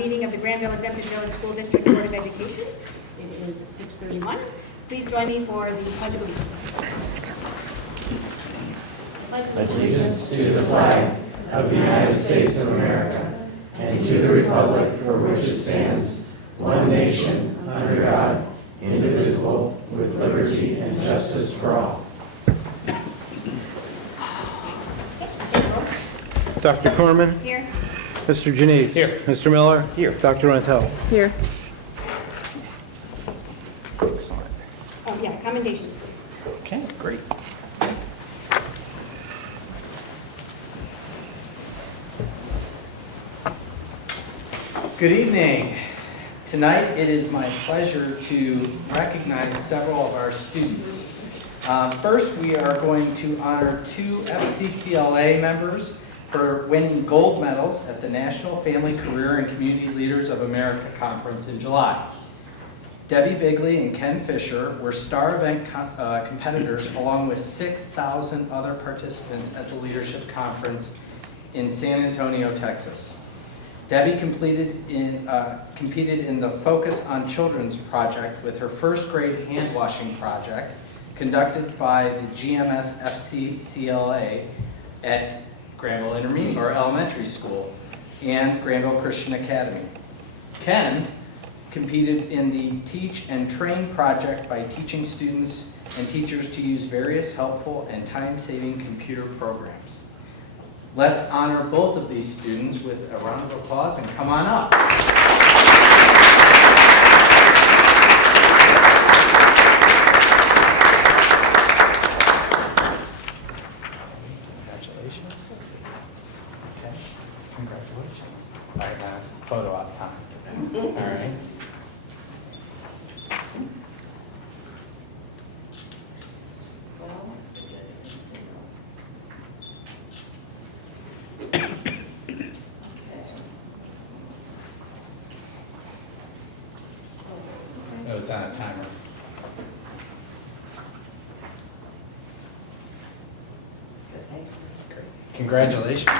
meeting of the Granville Exempted Village School District Board of Education. It is 6:31. Please join me for the Pledge of Allegiance. Pledge allegiance to the flag of the United States of America and to the republic for which it stands, one nation, under God, indivisible, with liberty and justice for all. Dr. Corman? Here. Mr. Janice? Here. Mr. Miller? Here. Dr. Rantel? Here. Excellent. Oh, yeah, commendations. Okay, great. Good evening. Tonight it is my pleasure to recognize several of our students. First, we are going to honor two FCCLA members for winning gold medals at the National Family, Career, and Community Leaders of America Conference in July. Debbie Bigley and Ken Fisher were star event competitors along with 6,000 other participants at the Leadership Conference in San Antonio, Texas. Debbie competed in the Focus on Children's project with her first grade hand washing project conducted by the GMS FCCLA at Granville Intermediate or Elementary School and Granville Christian Academy. Ken competed in the Teach and Train project by teaching students and teachers to use various helpful and time-saving computer programs. Let's honor both of these students with a round of applause and come on up. Congratulations. Okay, congratulations. All right, photo op time. All right. Oh, it's on a timer. Great. Congratulations.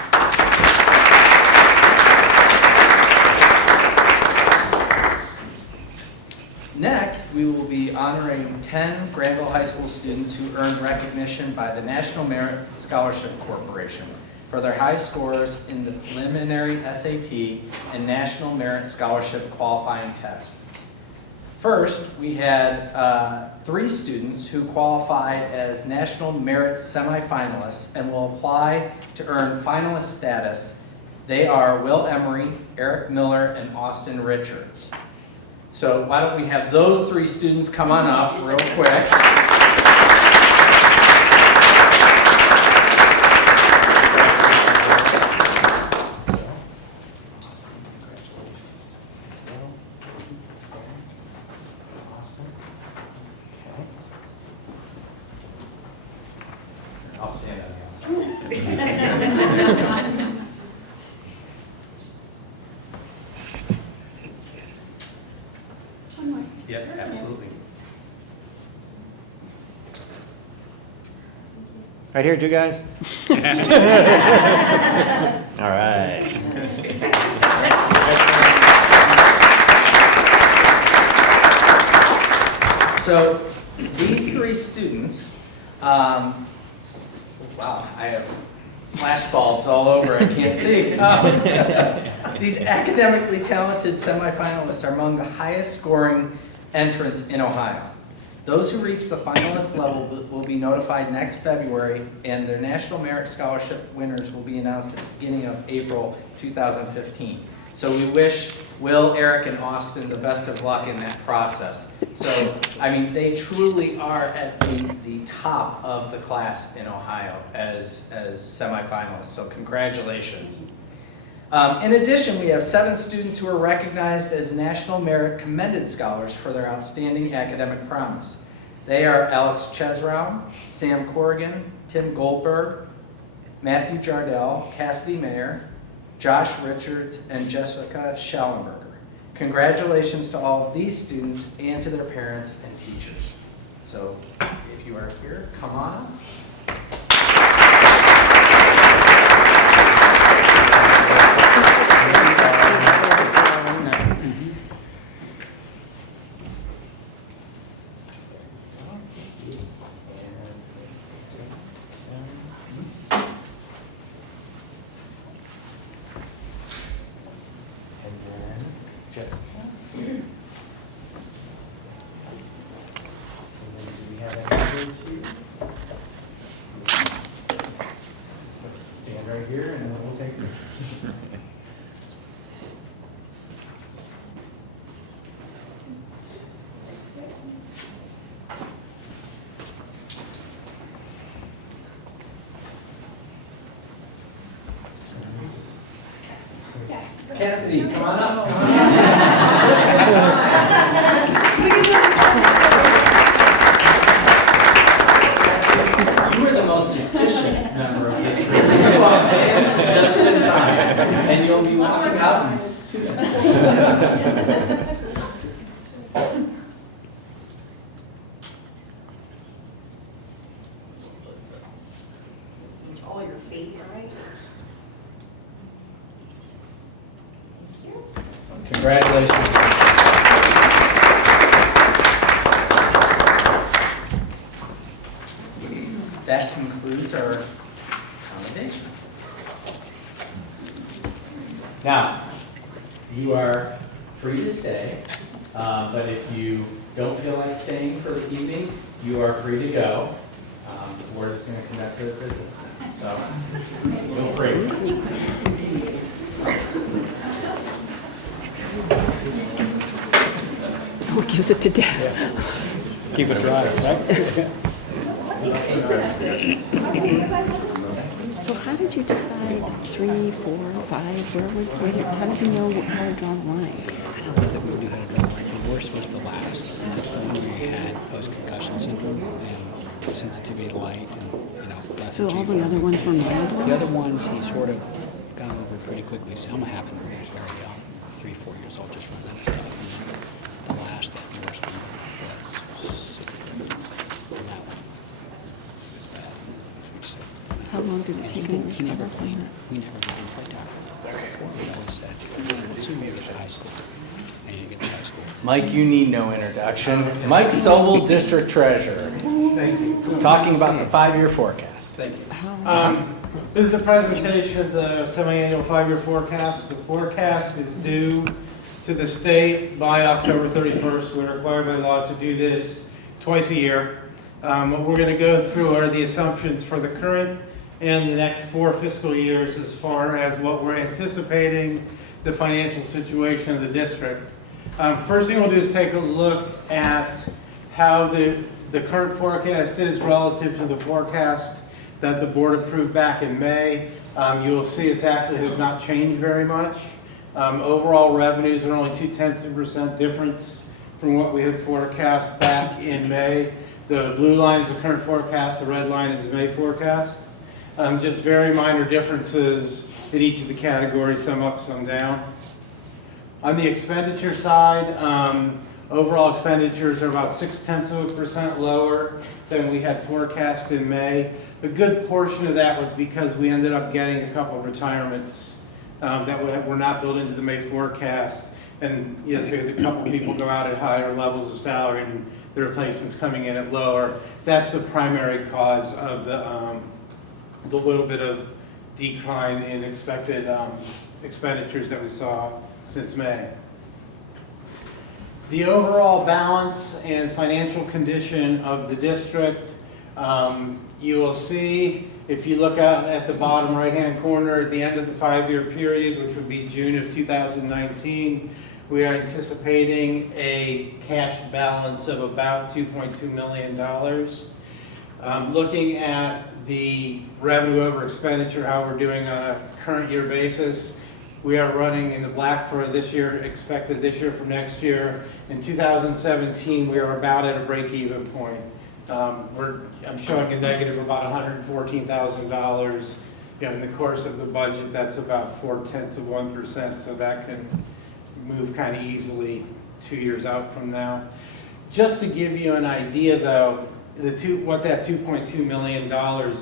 Next, we will be honoring 10 Granville High School students who earned recognition by the National Merit Scholarship Corporation for their high scores in the preliminary SAT and National Merit Scholarship qualifying test. First, we had 3 students who qualified as National Merit semifinalists and will apply to earn finalist status. They are Will Emery, Eric Miller, and Austin Richards. So why don't we have those 3 students come on up real quick. I'll stand on the outside. Yep, absolutely. Right here, two guys? All right. So these 3 students, wow, I have flashbulbs all over, I can't see. These academically talented semifinalists are among the highest scoring entrants in Ohio. Those who reach the finalist level will be notified next February, and their National Merit Scholarship winners will be announced at the beginning of April 2015. So we wish Will, Eric, and Austin the best of luck in that process. So, I mean, they truly are at the top of the class in Ohio as semifinalists, so congratulations. In addition, we have 7 students who are recognized as National Merit Commended Scholars for their outstanding academic promise. They are Alex Chesrow, Sam Corrigan, Tim Goldberg, Matthew Jardell, Cassidy Mayer, Josh Richards, and Jessica Schellenberger. Congratulations to all of these students and to their parents and teachers. So if you are here, come on up. Jessica. And then do we have any others here? Stand right here and then we'll take them. Cassidy, come on up. Come on up. You were the most efficient member of this group. You walked in just in time, and you'll be walking out in 2 minutes. All your feet, right? Congratulations. That concludes our commendations. Now, you are free to stay, but if you don't feel like staying for the evening, you are free to go. The board is going to conduct their business now, so feel free. Who gives it to death? Keep it dry, right? So how did you decide 3, 4, 5? How did you know how to draw the line? I don't think that we knew how to draw the line. The worst was the last. That's the one where you had post-concussion syndrome and sensitivity to light and, So all the other ones were mild The ones? other ones he sort of got over pretty quickly. Selma happened when he was very young, 3, 4 years old, just running out of stuff. And the last, that worst one was 6. And that one was bad. How long did it take him to He never recover? played. We never let him play tackle. We always said, as soon as he was in high school, I need to get to high school. Mike, you need no introduction. Mike Sobel, District Treasurer, Thank you. talking about the 5-year forecast. Thank you. How? This is the presentation of the semi-annual 5-year forecast. The forecast is due to the state by October 31st. We're required by law to do this twice a year. What we're going to go through are the assumptions for the current and the next 4 fiscal years as far as what we're anticipating the financial situation of the district. First thing we'll do is take a look at how the current forecast is relative to the forecast that the board approved back in May. You will see it actually has not changed very much. Overall revenues are only 0.2% difference from what we had forecast back in May. The blue line is the current forecast, the red line is the May forecast. Just very minor differences in each of the categories, some up, some down. On the expenditure side, overall expenditures are about 0.6% lower than we had forecast in May. A good portion of that was because we ended up getting a couple of retirements that were not built into the May forecast. And yes, there's a couple people go out at higher levels of salary and the replacements coming in at lower. That's the primary cause of the little bit of decline in expected expenditures that we saw since May. The overall balance and financial condition of the district, you will see if you look out at the bottom right-hand corner at the end of the 5-year period, which would be June of 2019, we are anticipating a cash balance of about $2.2 million. Looking at the revenue over expenditure, how we're doing on a current year basis, we are running in the black for this year, expected this year from next year. In 2017, we are about at a break-even point. I'm showing a negative of about $114,000. In the course of the budget, that's about 0.4%, so that can move kind of easily 2 years out from now. Just to give you an idea, though, what that $2.2 million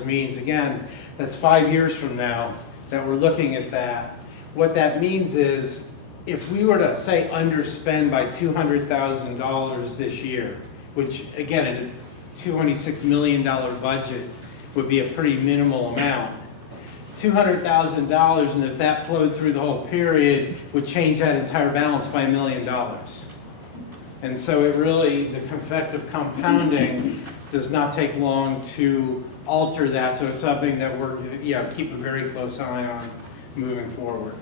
means, again, that's 5 years from now that we're looking at that. What that means is, if we were to, say, underspend by $200,000 this year, which, again, in a $26 million budget would be a pretty minimal amount, $200,000, and if that flowed through the whole period, would change that entire balance by $1 million. And so it really, the effect of compounding does not take long to alter that, so it's something that we're, keep a very close eye on moving forward.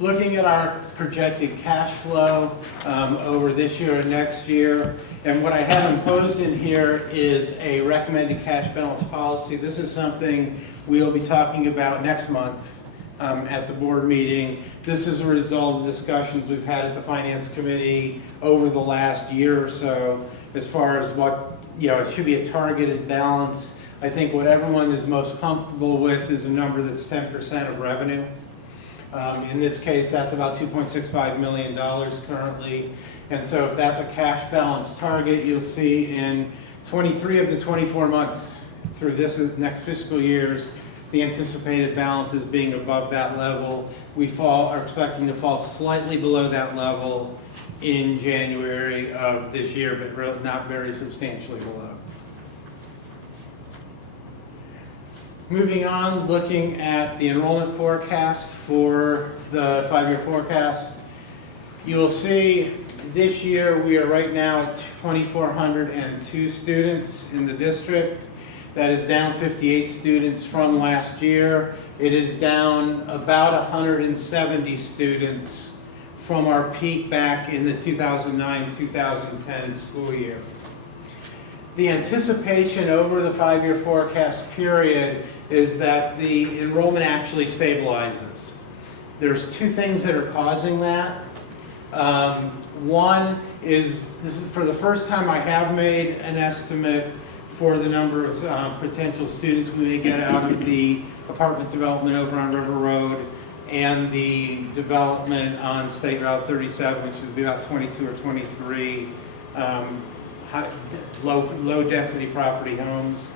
Looking at our projected cash flow over this year and next year, and what I have imposed in here is a recommended cash balance policy. This is something we'll be talking about next month at the board meeting. This is a result of discussions we've had at the Finance Committee over the last year or so as far as what, it should be a targeted balance. I think what everyone is most comfortable with is a number that's 10% of revenue. In this case, that's about $2.65 million currently. And so if that's a cash balance target, you'll see in 23 of the 24 months through this next fiscal years, the anticipated balance is being above that level. We are expecting to fall slightly below that level in January of this year, but not very substantially below. Moving on, looking at the enrollment forecast for the 5-year forecast, you will see this year we are right now at 2,402 students in the district. That is down 58 students from last year. It is down about 170 students from our peak back in the 2009-2010 school year. The anticipation over the 5-year forecast period is that the enrollment actually stabilizes. There's two things that are causing that. One is, this is for the first time I have made an estimate for the number of potential students we may get out of the apartment development over on River Road and the development on State Route 37, which would be about 22 or 23 low density property homes.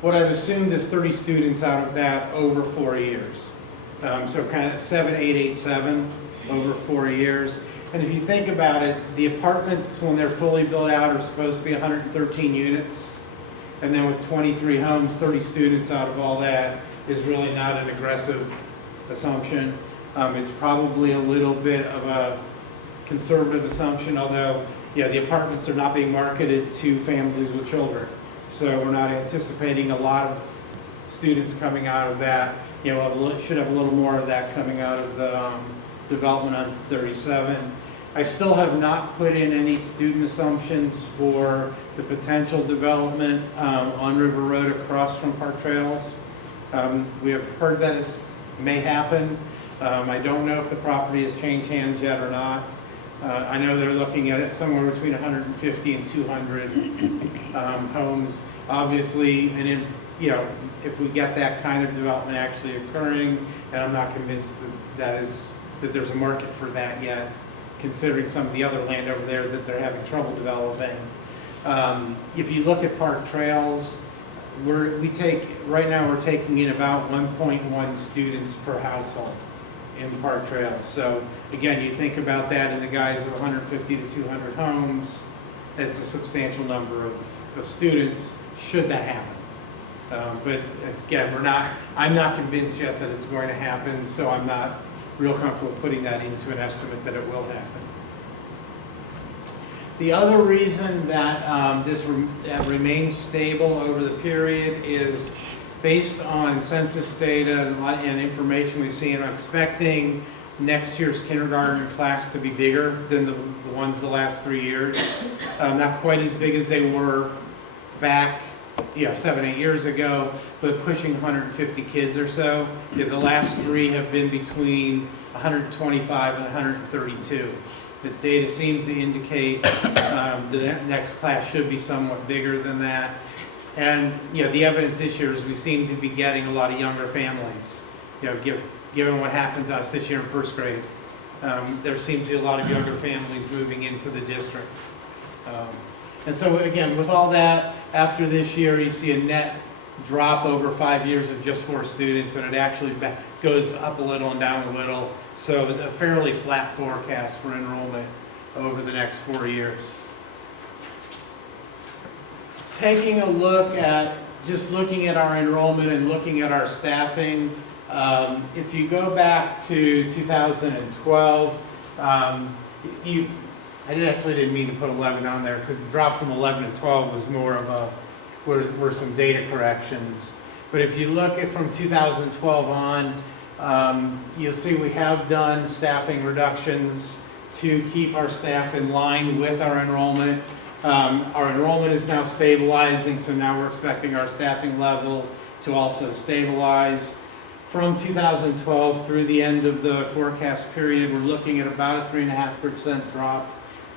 What I've assumed is 30 students out of that over 4 years. So kind of 7,887 over 4 years. And if you think about it, the apartments, when they're fully built out, are supposed to be 113 units. And then with 23 homes, 30 students out of all that is really not an aggressive assumption. It's probably a little bit of a conservative assumption, although the apartments are not being marketed to families with children. So we're not anticipating a lot of students coming out of that. Should have a little more of that coming out of the development on 37. I still have not put in any student assumptions for the potential development on River Road across from Park Trails. We have heard that it may happen. I don't know if the property has changed hands yet or not. I know they're looking at it somewhere between 150 and 200 homes. Obviously, and if we get that kind of development actually occurring, and I'm not convinced that there's a market for that yet, considering some of the other land over there that they're having trouble developing. If you look at Park Trails, right now we're taking in about 1.1 students per household in Park Trails. So again, you think about that in the guise of 150 to 200 homes, it's a substantial number of students should that happen. But again, I'm not convinced yet that it's going to happen, so I'm not real comfortable putting that into an estimate that it will happen. The other reason that that remains stable over the period is based on census data and information we see, and I'm expecting next year's kindergarten class to be bigger than the ones the last 3 years. Not quite as big as they were back 7-8 years ago, but pushing 150 kids or so. The last 3 have been between 125 and 132. The data seems to indicate the next class should be somewhat bigger than that. And the evidence this year is we seem to be getting a lot of younger families. Given what happened to us this year in first grade, there seems to be a lot of younger families moving into the district. And so again, with all that, after this year, you see a net drop over 5 years of just 4 students, and it actually goes up a little and down a little. So a fairly flat forecast for enrollment over the next 4 years. Taking a look at just looking at our enrollment and looking at our staffing, if you go back to 2012, I didn't mean to put 11 on there because the drop from 11 to 12 was more of a, were some data corrections. But if you look at from 2012 on, you'll see we have done staffing reductions to keep our staff in line with our enrollment. Our enrollment is now stabilizing, so now we're expecting our staffing level to also stabilize. From 2012 through the end of the forecast period, we're looking at about a 3.5% drop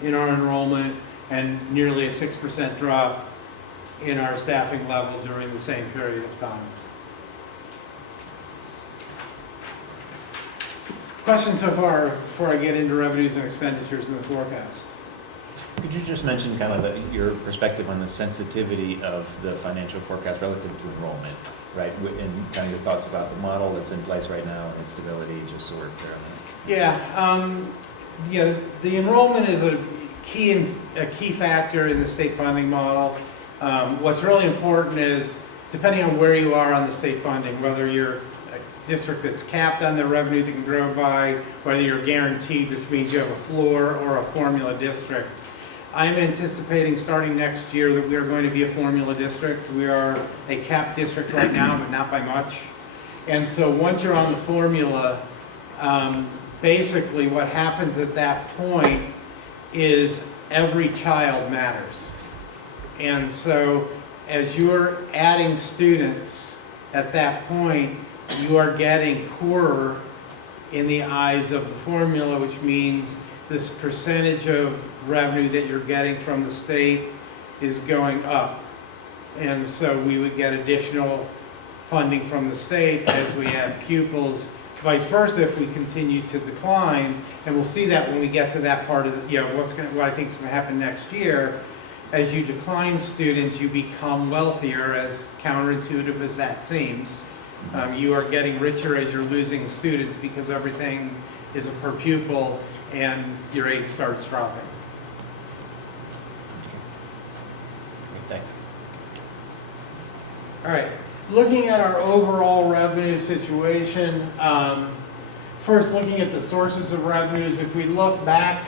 in our enrollment and nearly a 6% drop in our staffing level during the same period of time. Questions so far before I get into revenues and expenditures in the forecast? Could you just mention kind of your perspective on the sensitivity of the financial forecast relative to enrollment, right? And kind of your thoughts about the model that's in place right now and stability, just so we're clear on that. Yeah, the enrollment is a key factor in the state funding model. What's really important is, depending on where you are on the state funding, whether you're a district that's capped on the revenue that can grow by, whether you're guaranteed, which means you have a floor, or a formula district. I'm anticipating starting next year that we are going to be a formula district. We are a capped district right now, but not by much. And so once you're on the formula, basically what happens at that point is every child matters. And so as you're adding students at that point, you are getting poorer in the eyes of the formula, which means this percentage of revenue that you're getting from the state is going up. And so we would get additional funding from the state as we add pupils. Vice versa, if we continue to decline, and we'll see that when we get to that part of the, what I think is going to happen next year. As you decline students, you become wealthier, as counterintuitive as that seems. You are getting richer as you're losing students because everything is a per pupil and your aid starts dropping. Thanks. All right, looking at our overall revenue situation, first looking at the sources of revenues, if we look back,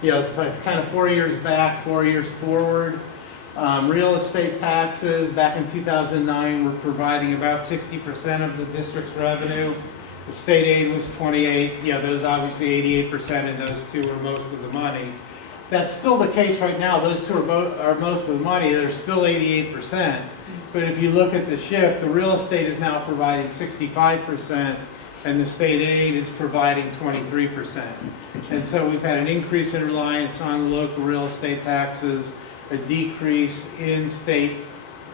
kind of 4 years back, 4 years forward, real estate taxes back in 2009 were providing about 60% of the district's revenue. The state aid was 28, those obviously 88%, and those two are most of the money. That's still the case right now. Those two are most of the money. They're still 88%. But if you look at the shift, the real estate is now providing 65%, and the state aid is providing 23%. And so we've had an increase in reliance on local real estate taxes, a decrease in state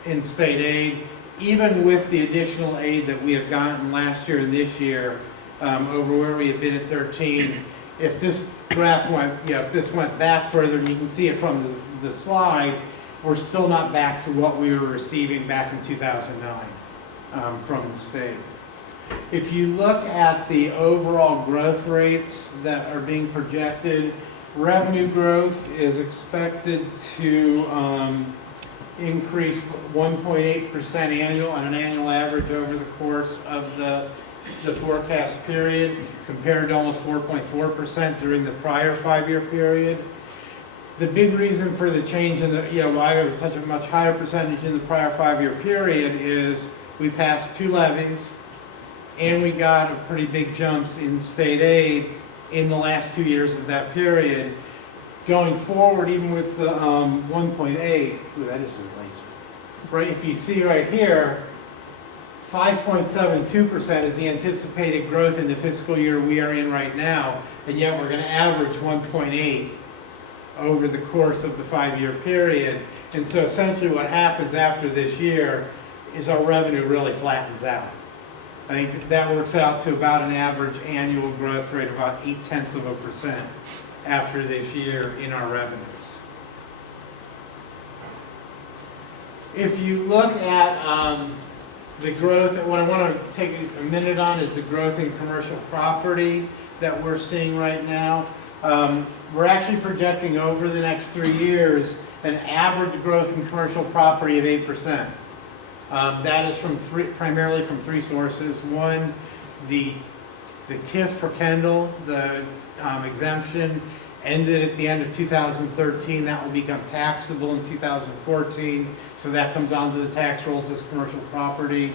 aid, even with the additional aid that we have gotten last year and this year, over where we have been at 13. If this graph went, if this went back further, and you can see it from the slide, we're still not back to what we were receiving back in 2009 from the state. If you look at the overall growth rates that are being projected, revenue growth is expected to increase 1.8% annual on an annual average over the course of the forecast period, compared to almost 4.4% during the prior 5-year period. The big reason for the change in the, why it was such a much higher percentage in the prior 5-year period is we passed 2 levies and we got a pretty big jumps in state aid in the last 2 years of that period. Going forward, even with the 1.8, that is a laser. Right, if you see right here, 5.72% is the anticipated growth in the fiscal year we are in right now, and yet we're going to average 1.8 over the course of the 5-year period. And so essentially what happens after this year is our revenue really flattens out. I think that works out to about an average annual growth rate of about 0.8% after this year in our revenues. If you look at the growth, what I want to take a minute on is the growth in commercial property that we're seeing right now. We're actually projecting over the next 3 years an average growth in commercial property of 8%. That is primarily from three sources. One, the TIF for Kendall, the exemption ended at the end of 2013. That will become taxable in 2014. So that comes onto the tax rolls as commercial property.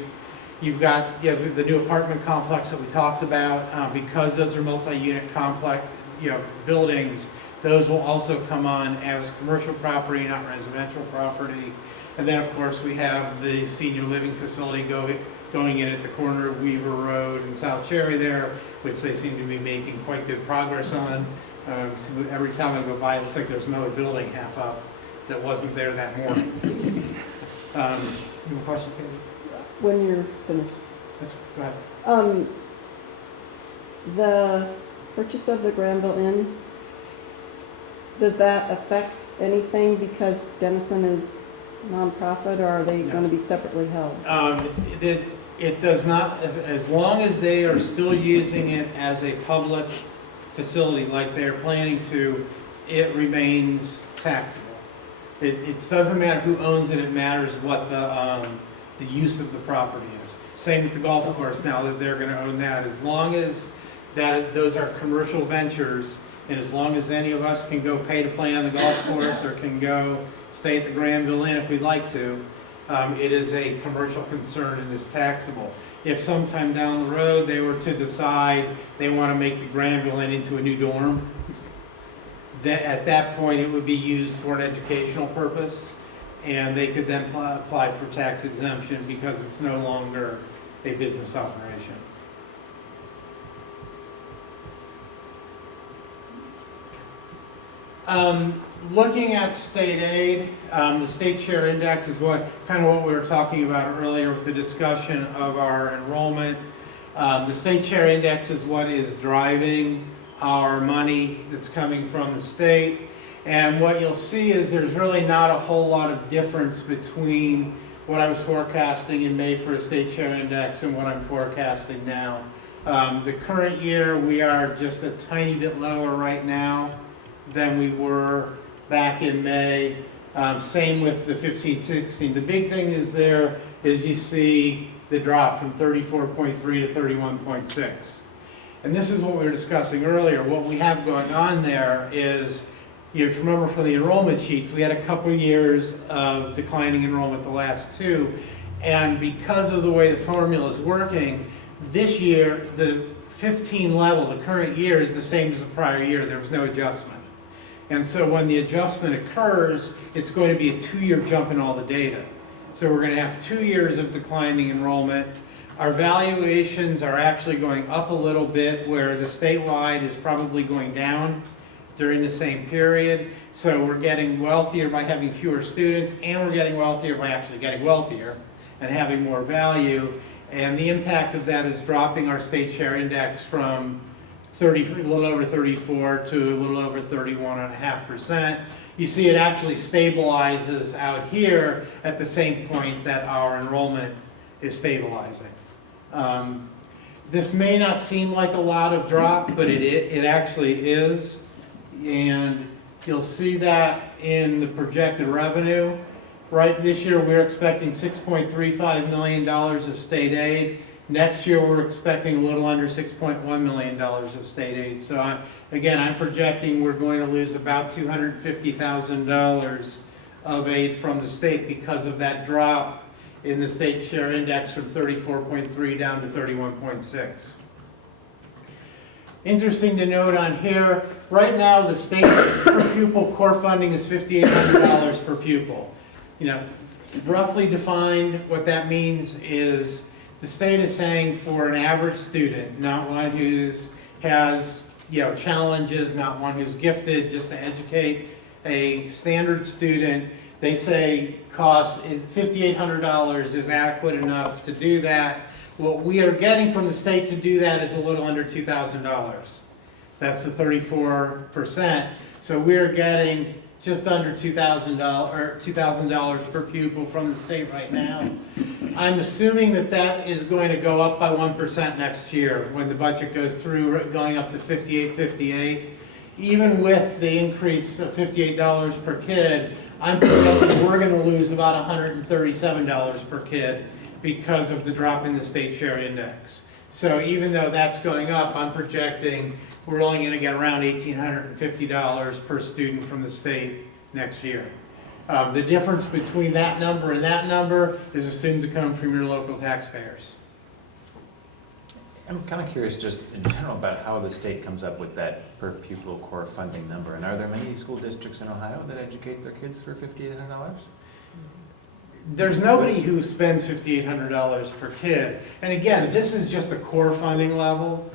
You've got the new apartment complex that we talked about. Because those are multi-unit complex, buildings, those will also come on as commercial property, not residential property. And then, of course, we have the senior living facility going in at the corner of Weaver Road and South Cherry there, which they seem to be making quite good progress on. So every time I go by, it looks like there's another building half up that wasn't there that morning. You have a question, Katie? When you're finished. Go ahead. The purchase of the Granville Inn, does that affect anything because Denison is nonprofit, or are they No. going to be separately held? It does not, as long as they are still using it as a public facility like they're planning to, it remains taxable. It doesn't matter who owns it, it matters what the use of the property is. Same with the golf course now that they're going to own that. As long as those are commercial ventures, and as long as any of us can go pay to play on the golf course or can go stay at the Granville Inn if we'd like to, it is a commercial concern and is taxable. If sometime down the road they were to decide they want to make the Granville Inn into a new dorm, at that point it would be used for an educational purpose, and they could then apply for tax exemption because it's no longer a business operation. Looking at state aid, the state share index is kind of what we were talking about earlier with the discussion of our enrollment. The state share index is what is driving our money that's coming from the state. And what you'll see is there's really not a whole lot of difference between what I was forecasting in May for a state share index and what I'm forecasting now. The current year, we are just a tiny bit lower right now than we were back in May. Same with the 15-16. The big thing is you see the drop from 34.3 to 31.6. And this is what we were discussing earlier. What we have going on there is, if you remember from the enrollment sheets, we had a couple years of declining enrollment, the last two. And because of the way the formula is working, this year, the 15 level, the current year, is the same as the prior year. There was no adjustment. And so when the adjustment occurs, it's going to be a 2-year jump in all the data. So we're going to have 2 years of declining enrollment. Our valuations are actually going up a little bit, where the statewide is probably going down during the same period. So we're getting wealthier by having fewer students, and we're getting wealthier by actually getting wealthier and having more value. And the impact of that is dropping our state share index from a little over 34 to a little over 31.5%. You see it actually stabilizes out here at the same point that our enrollment is stabilizing. This may not seem like a lot of drop, but it actually is. And you'll see that in the projected revenue. Right, this year we're expecting $6.35 million of state aid. Next year we're expecting a little under $6.1 million of state aid. So I'm projecting we're going to lose about $250,000 of aid from the state because of that drop in the state share index from 34.3 down to 31.6. Interesting to note on here, right now the state per pupil core funding is $5,800 per pupil. Roughly defined, what that means is the state is saying for an average student, not one who's has challenges, not one who's gifted, just to educate a standard student, they say cost $5,800 is adequate enough to do that. What we are getting from the state to do that is a little under $2,000. That's the 34%. So we're getting just under $2,000 per pupil from the state right now. I'm assuming that is going to go up by 1% next year when the budget goes through, going up to 58. even with the increase of $58 per kid, I'm projecting we're gonna lose about $137 per kid because of the drop in the state share index. So even though that's going up, I'm projecting we're only gonna get around $1,850 per student from the state next year. The difference between that number and that number is assumed to come from your local taxpayers. I'm kind of curious just in general about how the state comes up with that per pupil core funding number. And are there many school districts in Ohio that educate their kids for $5,800? There's nobody who spends $5,800 per kid. And again, this is just a core funding level.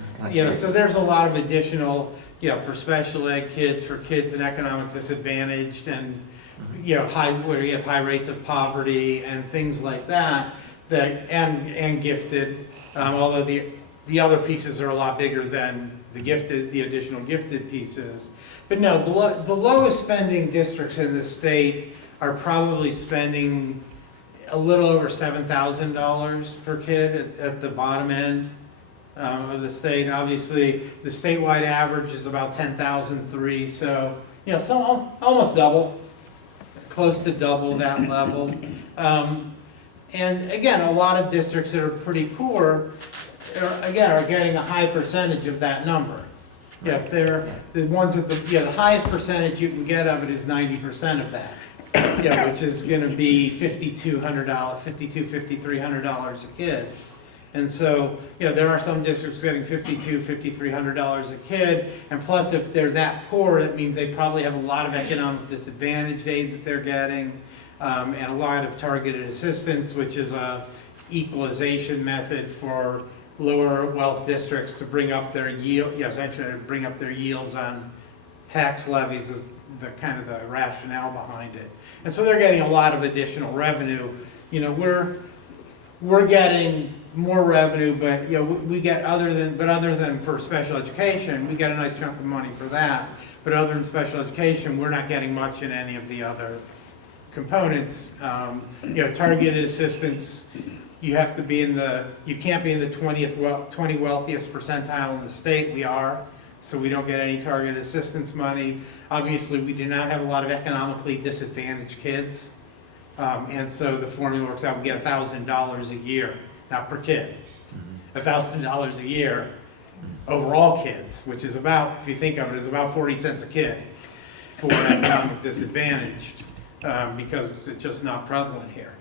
So there's a lot of additional, for special ed kids, for kids in economic disadvantaged and, where you have high rates of poverty and things like that, and gifted, although the other pieces are a lot bigger than the additional gifted pieces. But no, the lowest spending districts in the state are probably spending a little over $7,000 per kid at the bottom end of the state. Obviously, the statewide average is about $10,003, so so almost double, close to double that level. And again, a lot of districts that are pretty poor, are getting a high percentage of that number. If they're the ones that the highest percentage you can get of it is 90% of that. Which is going to be $5,200, $5,300 a kid. And so, there are some districts getting $5,300 a kid, and plus if they're that poor, it means they probably have a lot of economic disadvantage aid that they're getting, and a lot of targeted assistance, which is a equalization method for lower wealth districts to bring up their yield, bring up their yields on tax levies is the kind of the rationale behind it. And so they're getting a lot of additional revenue. We're getting more revenue, but we get other than for special education, we get a nice chunk of money for that. But other than special education, we're not getting much in any of the other components. Targeted assistance, you can't be in the 20 wealthiest percentile in the state. We are. So we don't get any targeted assistance money. Obviously, we do not have a lot of economically disadvantaged kids. And so the formula works out, we get $1,000 a year, not per kid. $1,000 a year overall kids, which is about, if you think of it, is about 40 cents a kid for economic disadvantaged, because it's just not prevalent here.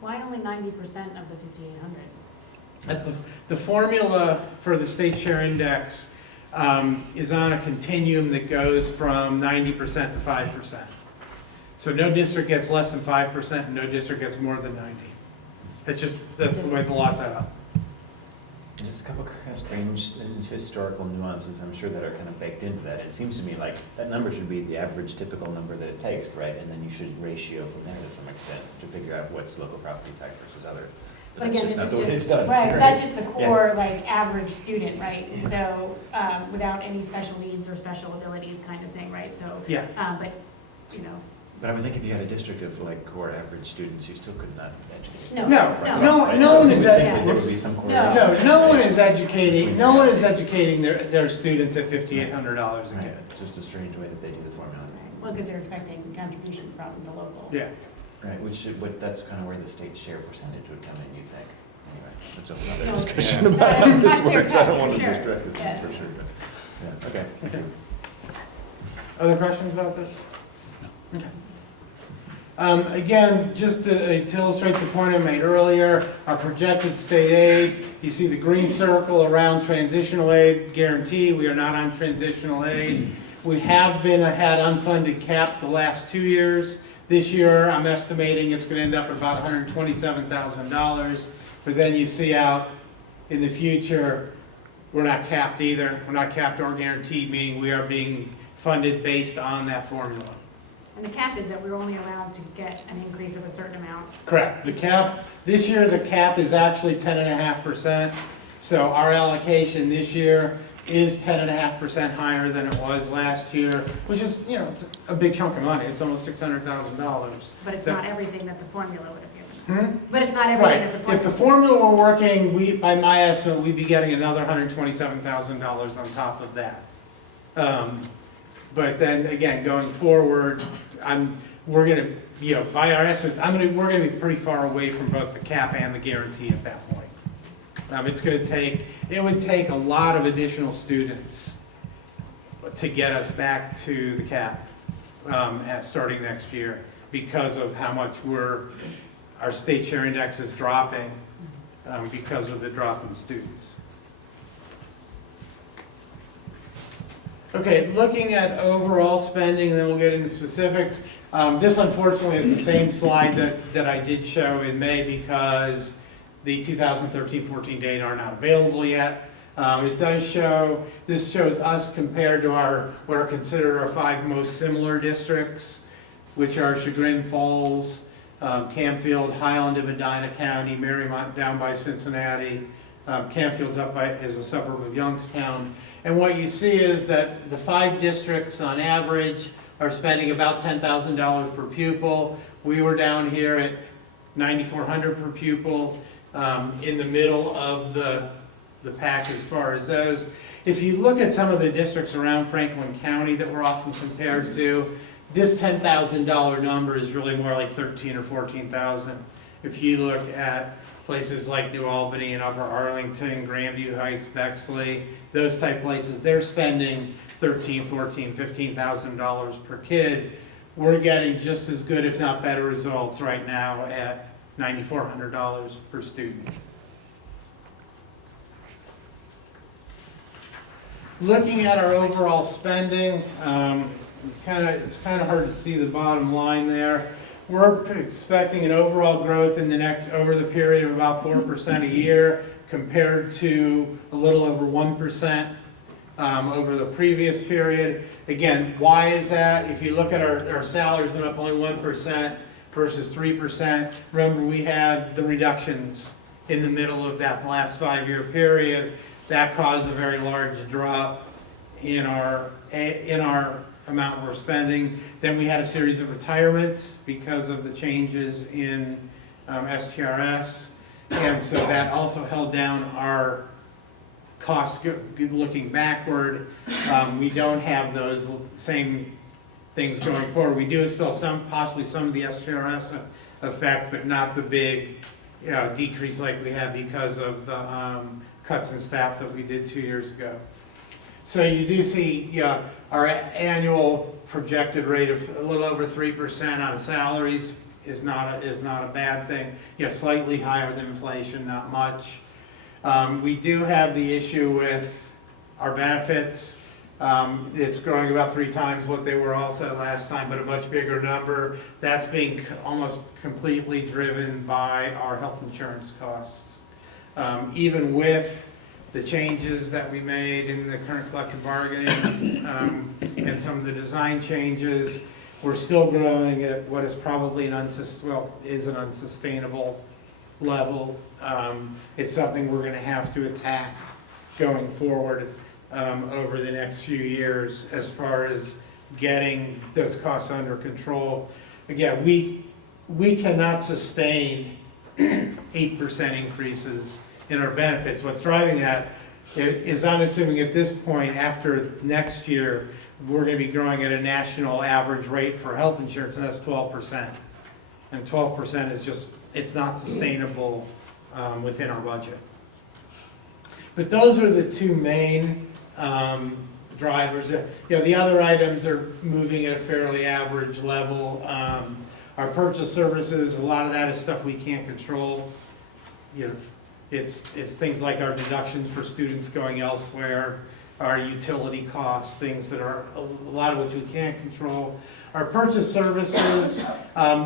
Why only 90% of the 5,800? That's the formula for the state share index. Is on a continuum that goes from 90% to 5%. So no district gets less than 5% and no district gets more than 90. That's the way the law set up. Just a couple kind of strange historical nuances, I'm sure, that are kind of baked into that. It seems to me like that number should be the average typical number that it takes, right? And then you should ratio from there to some extent to figure out what's local property tax versus other. But again, that's this not the way is it's just, done. right, that's just the core, average student, right? So, without any special needs or special abilities kind of thing, right? So, but, But I would think if you had a district of core average students, you still could not educate. No one is There would be some correlation. no one is educating their students at $5,800 a kid. Right. It's just a strange way that they do the formula. well, because they're expecting contribution from the local. Yeah. Right, but that's kind of where the state share percentage would come in, you'd think. Anyway, that's a whole other No, discussion yeah. about how this Fair works. I don't want to sure. distract us Yeah. for sure, but, okay. Okay. Other questions about this? Okay. Again, just to illustrate the point I made earlier, our projected state aid, you see the green circle around transitional aid guarantee. We are not on transitional aid. We have had unfunded cap the last 2 years. This year, I'm estimating it's going to end up at about $127,000. But then you see out in the future, we're not capped either. We're not capped or guaranteed, meaning we are being funded based on that formula. And the cap is that we're only allowed to get an increase of a certain amount. Correct. The cap, this year the cap is actually 10.5%. So our allocation this year is 10.5% higher than it was last year, which is, it's a big chunk of money. It's almost $600,000. But it's not everything that the formula would have given. Hmm? But it's not everything Right. that the If the formula. formula were working, by my estimate, we'd be getting another $127,000 on top of that. But then again, going forward, we're gonna, by our estimates, we're gonna be pretty far away from both the cap and the guarantee at that point. It would take a lot of additional students to get us back to the cap, starting next year, because of how much our state share index is dropping, because of the drop in students. Okay, looking at overall spending, and then we'll get into specifics. This unfortunately is the same slide that I did show in May, because the 2013-14 data are not available yet. This shows us compared to what are considered our 5 most similar districts, which are Chagrin Falls, Campfield, Highland and Medina County, Mariemont down by Cincinnati. Campfield's is a suburb of Youngstown. And what you see is that the 5 districts on average are spending about $10,000 per pupil. We were down here at $9,400 per pupil, in the middle of the pack as far as those. If you look at some of the districts around Franklin County that we're often compared to, this $10,000 number is really more like $13,000 or $14,000. If you look at places like New Albany and Upper Arlington, Grandview Heights, Bexley, those type places, they're spending $13,000, $14,000, $15,000 per kid. We're getting just as good, if not better, results right now at $9,400 per student. Looking at our overall spending, it's kind of hard to see the bottom line there. We're expecting an overall growth over the period of about 4% a year, compared to a little over 1% over the previous period. Again, why is that? If you look at our salaries went up only 1% versus 3%. Remember, we had the reductions in the middle of that last 5-year period. That caused a very large drop in our amount we're spending. Then we had a series of retirements because of the changes in STRS, and so that also held down our costs looking backward. We don't have those same things going forward. We do still possibly some of the STRS effect, but not the big decrease like we had because of the cuts in staff that we did 2 years ago. So you do see our annual projected rate of a little over 3% on salaries is not a bad thing. Slightly higher than inflation, not much. We do have the issue with our benefits. It's growing about 3 times what they were also last time, but a much bigger number. That's being almost completely driven by our health insurance costs. Even with the changes that we made in the current collective bargaining and some of the design changes, we're still growing at what is probably an unsustainable level. It's something we're going to have to attack going forward over the next few years as far as getting those costs under control. Again, we cannot sustain 8% increases in our benefits. What's driving that is, I'm assuming at this point, after next year, we're going to be growing at a national average rate for health insurance, and that's 12%. And 12% is just, it's not sustainable within our budget. But those are the 2 main drivers. The other items are moving at a fairly average level. Our purchase services, a lot of that is stuff we can't control. It's things like our deductions for students going elsewhere, our utility costs, things that are a lot of which we can't control. Our purchase services,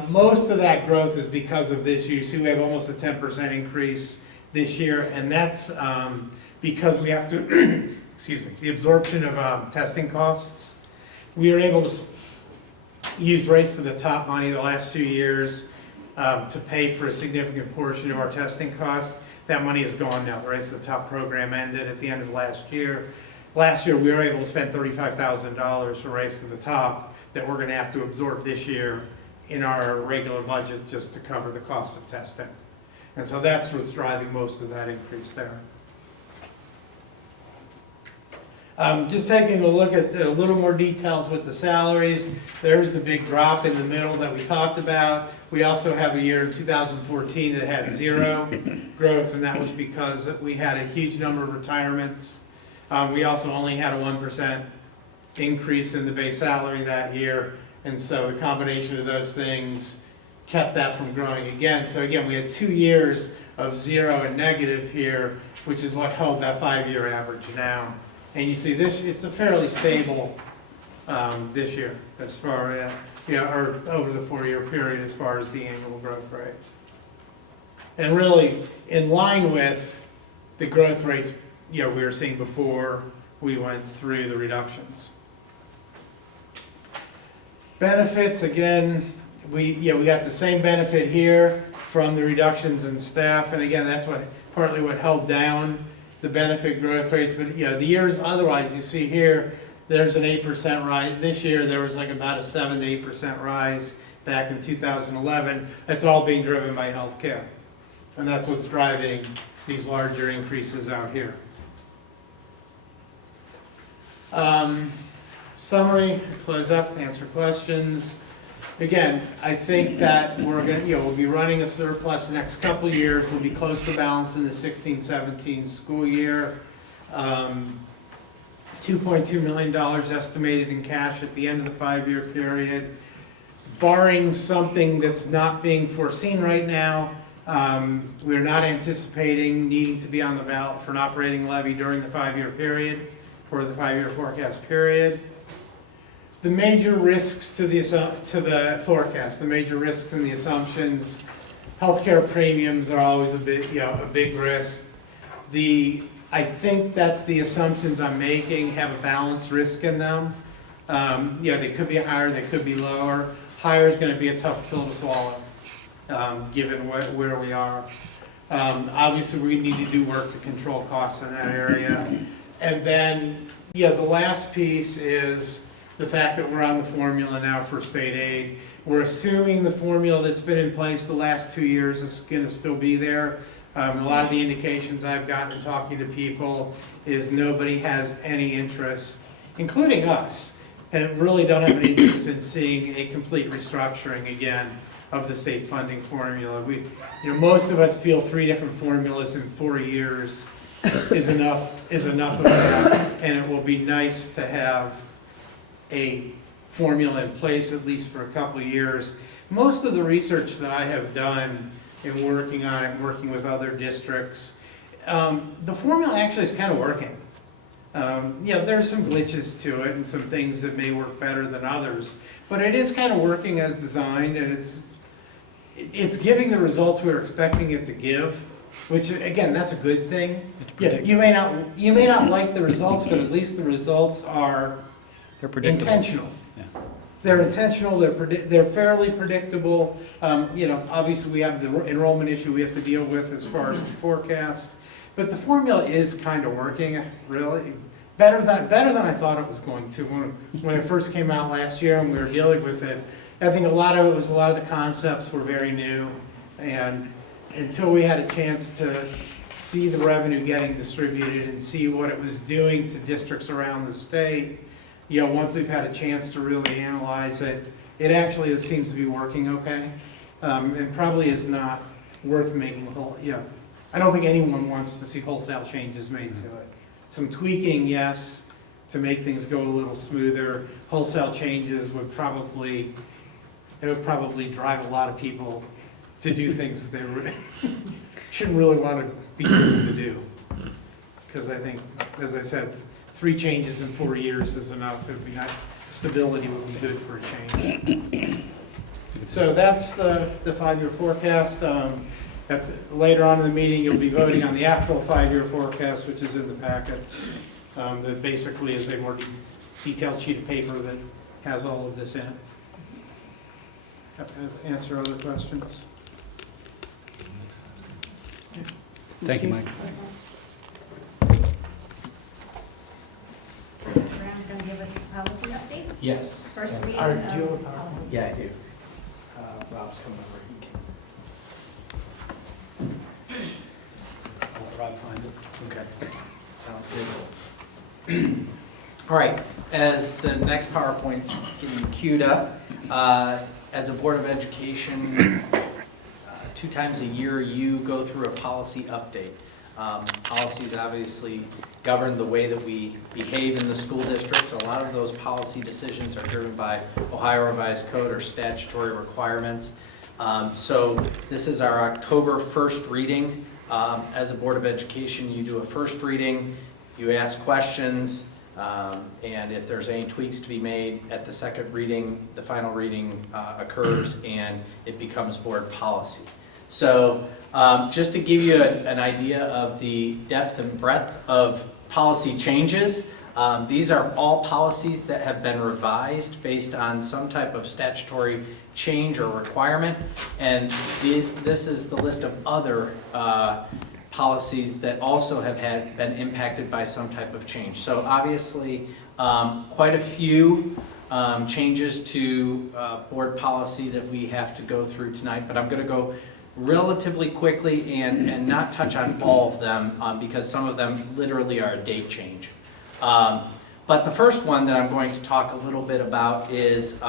most of that growth is because of this year. You see we have almost a 10% increase this year, and that's because we have to, excuse me, the absorption of testing costs. We were able to use Race to the Top money the last few years to pay for a significant portion of our testing costs. That money is gone now. The Race to the Top program ended at the end of last year. Last year, we were able to spend $35,000 for Race to the Top that we're going to have to absorb this year in our regular budget just to cover the cost of testing. And so that's what's driving most of that increase there. Just taking a look at a little more details with the salaries, there's the big drop in the middle that we talked about. We also have a year in 2014 that had 0 growth, and that was because we had a huge number of retirements. We also only had a 1% increase in the base salary that year, and so the combination of those things kept that from growing again. So again, we had 2 years of 0 and negative here, which is what held that 5-year average now. And you see this, it's a fairly stable this year as far as, or over the 4-year period as far as the annual growth rate. And really in line with the growth rates we were seeing before we went through the reductions. Benefits, again, we got the same benefit here from the reductions in staff, and again, that's partly what held down the benefit growth rates. But the years otherwise, you see here, there's an 8% rise. This year there was like about a 7 to 8% rise back in 2011. That's all being driven by healthcare, and that's what's driving these larger increases out here. Summary, close up, answer questions. Again, I think that we're going to, we'll be running a surplus the next couple of years. We'll be close to balance in the 16-17 school year. $2.2 million estimated in cash at the end of the 5-year period. Barring something that's not being foreseen right now, we're not anticipating needing to be on the ballot for an operating levy during the 5-year period, for the 5-year forecast period. The major risks to the forecast, the major risks and the assumptions, healthcare premiums are always a big risk. I think that the assumptions I'm making have a balanced risk in them. They could be higher, they could be lower. Higher is going to be a tough pill to swallow, given where we are. Obviously, we need to do work to control costs in that area. And then, the last piece is the fact that we're on the formula now for state aid. We're assuming the formula that's been in place the last 2 years is going to still be there. A lot of the indications I've gotten in talking to people is nobody has any interest, including us, and really don't have any interest in seeing a complete restructuring again of the state funding formula. Most of us feel 3 different formulas in 4 years is enough of that, and it will be nice to have a formula in place at least for a couple of years. Most of the research that I have done in working on it, working with other districts, the formula actually is kind of working. There's some glitches to it and some things that may work better than others, but it is kind of working as designed, and it's giving the results we were expecting it to give, which again, that's a good thing. You may not like the results, but at least the results are intentional. Yeah. They're intentional, they're fairly predictable. Obviously we have the enrollment issue we have to deal with as far as the forecast, but the formula is kind of working, really. Better than I thought it was going to when it first came out last year and we were dealing with it. I think a lot of the concepts were very new, and until we had a chance to see the revenue getting distributed and see what it was doing to districts around the state, once we've had a chance to really analyze it, it actually seems to be working okay, and probably is not worth making I don't think anyone wants to see wholesale changes made to it. Some tweaking, yes, to make things go a little smoother. Wholesale changes would probably drive a lot of people to do things that they shouldn't really want to be driven to do. Because I think, as I said, 3 changes in 4 years is enough. It'd be not, stability would be good for a change. So that's the 5-year forecast. Later on in the meeting, you'll be voting on the actual 5-year forecast, which is in the packets. That basically is a more detailed sheet of paper that has all of this in it. Answer other questions. Thank you, Mike. Mr. Brown's going to give us policy updates. Yes. First reading Do you have a of PowerPoint? policy. Yeah, I do. Rob's coming over. Rob finds it. Okay. Sounds good. All right, as the next PowerPoint's getting queued up, as a Board of Education, 2 times a year you go through a policy update. Policies obviously govern the way that we behave in the school districts. A lot of those policy decisions are driven by Ohio Revised Code or statutory requirements. So this is our October 1st reading. As a Board of Education, you do a first reading, you ask questions, and if there's any tweaks to be made at the second reading, the final reading occurs and it becomes board policy. So just to give you an idea of the depth and breadth of policy changes, these are all policies that have been revised based on some type of statutory change or requirement, and this is the list of other policies that also have been impacted by some type of change. So obviously, quite a few changes to board policy that we have to go through tonight, but I'm going to go relatively quickly and not touch on all of them because some of them literally are a date change. But the first one that I'm going to talk a little bit about is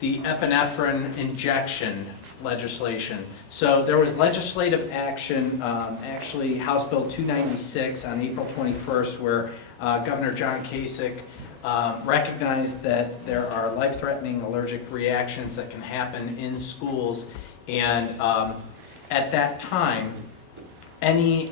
the epinephrine injection legislation. So there was legislative action, actually House Bill 296 on April 21st, where Governor John Kasich recognized that there are life-threatening allergic reactions that can happen in schools, and at that time, any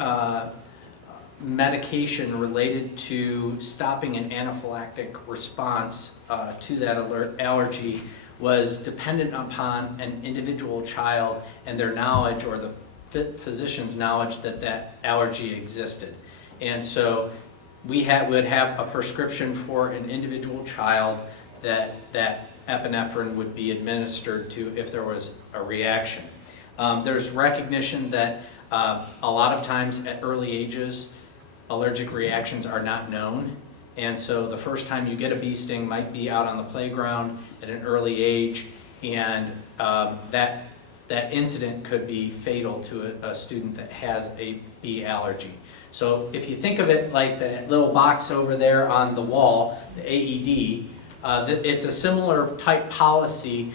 medication related to stopping an anaphylactic response to that allergy was dependent upon an individual child and their knowledge, or the physician's knowledge, that that allergy existed. And so we would have a prescription for an individual child that epinephrine would be administered to if there was a reaction. There's recognition that a lot of times at early ages, allergic reactions are not known. And so the first time you get a bee sting might be out on the playground at an early age, and that incident could be fatal to a student that has a bee allergy. So if you think of it like that little box over there on the wall, the AED, it's a similar type policy.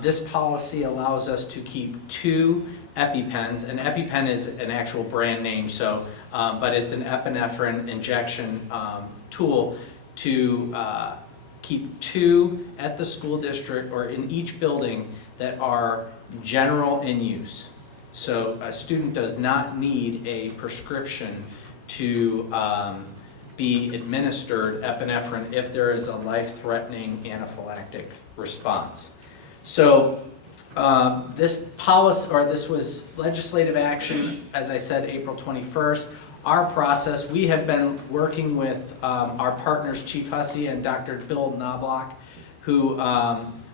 This policy allows us to keep 2 EpiPens. An EpiPen is an actual brand name, so but it's an epinephrine injection tool to keep 2 at the school district or in each building that are general in use. So a student does not need a prescription to be administered epinephrine if there is a life-threatening anaphylactic response. So this policy, or this was legislative action, as I said, April 21st. Our process, we have been working with our partners, Chief Hussey and Dr. Bill Knobloch, who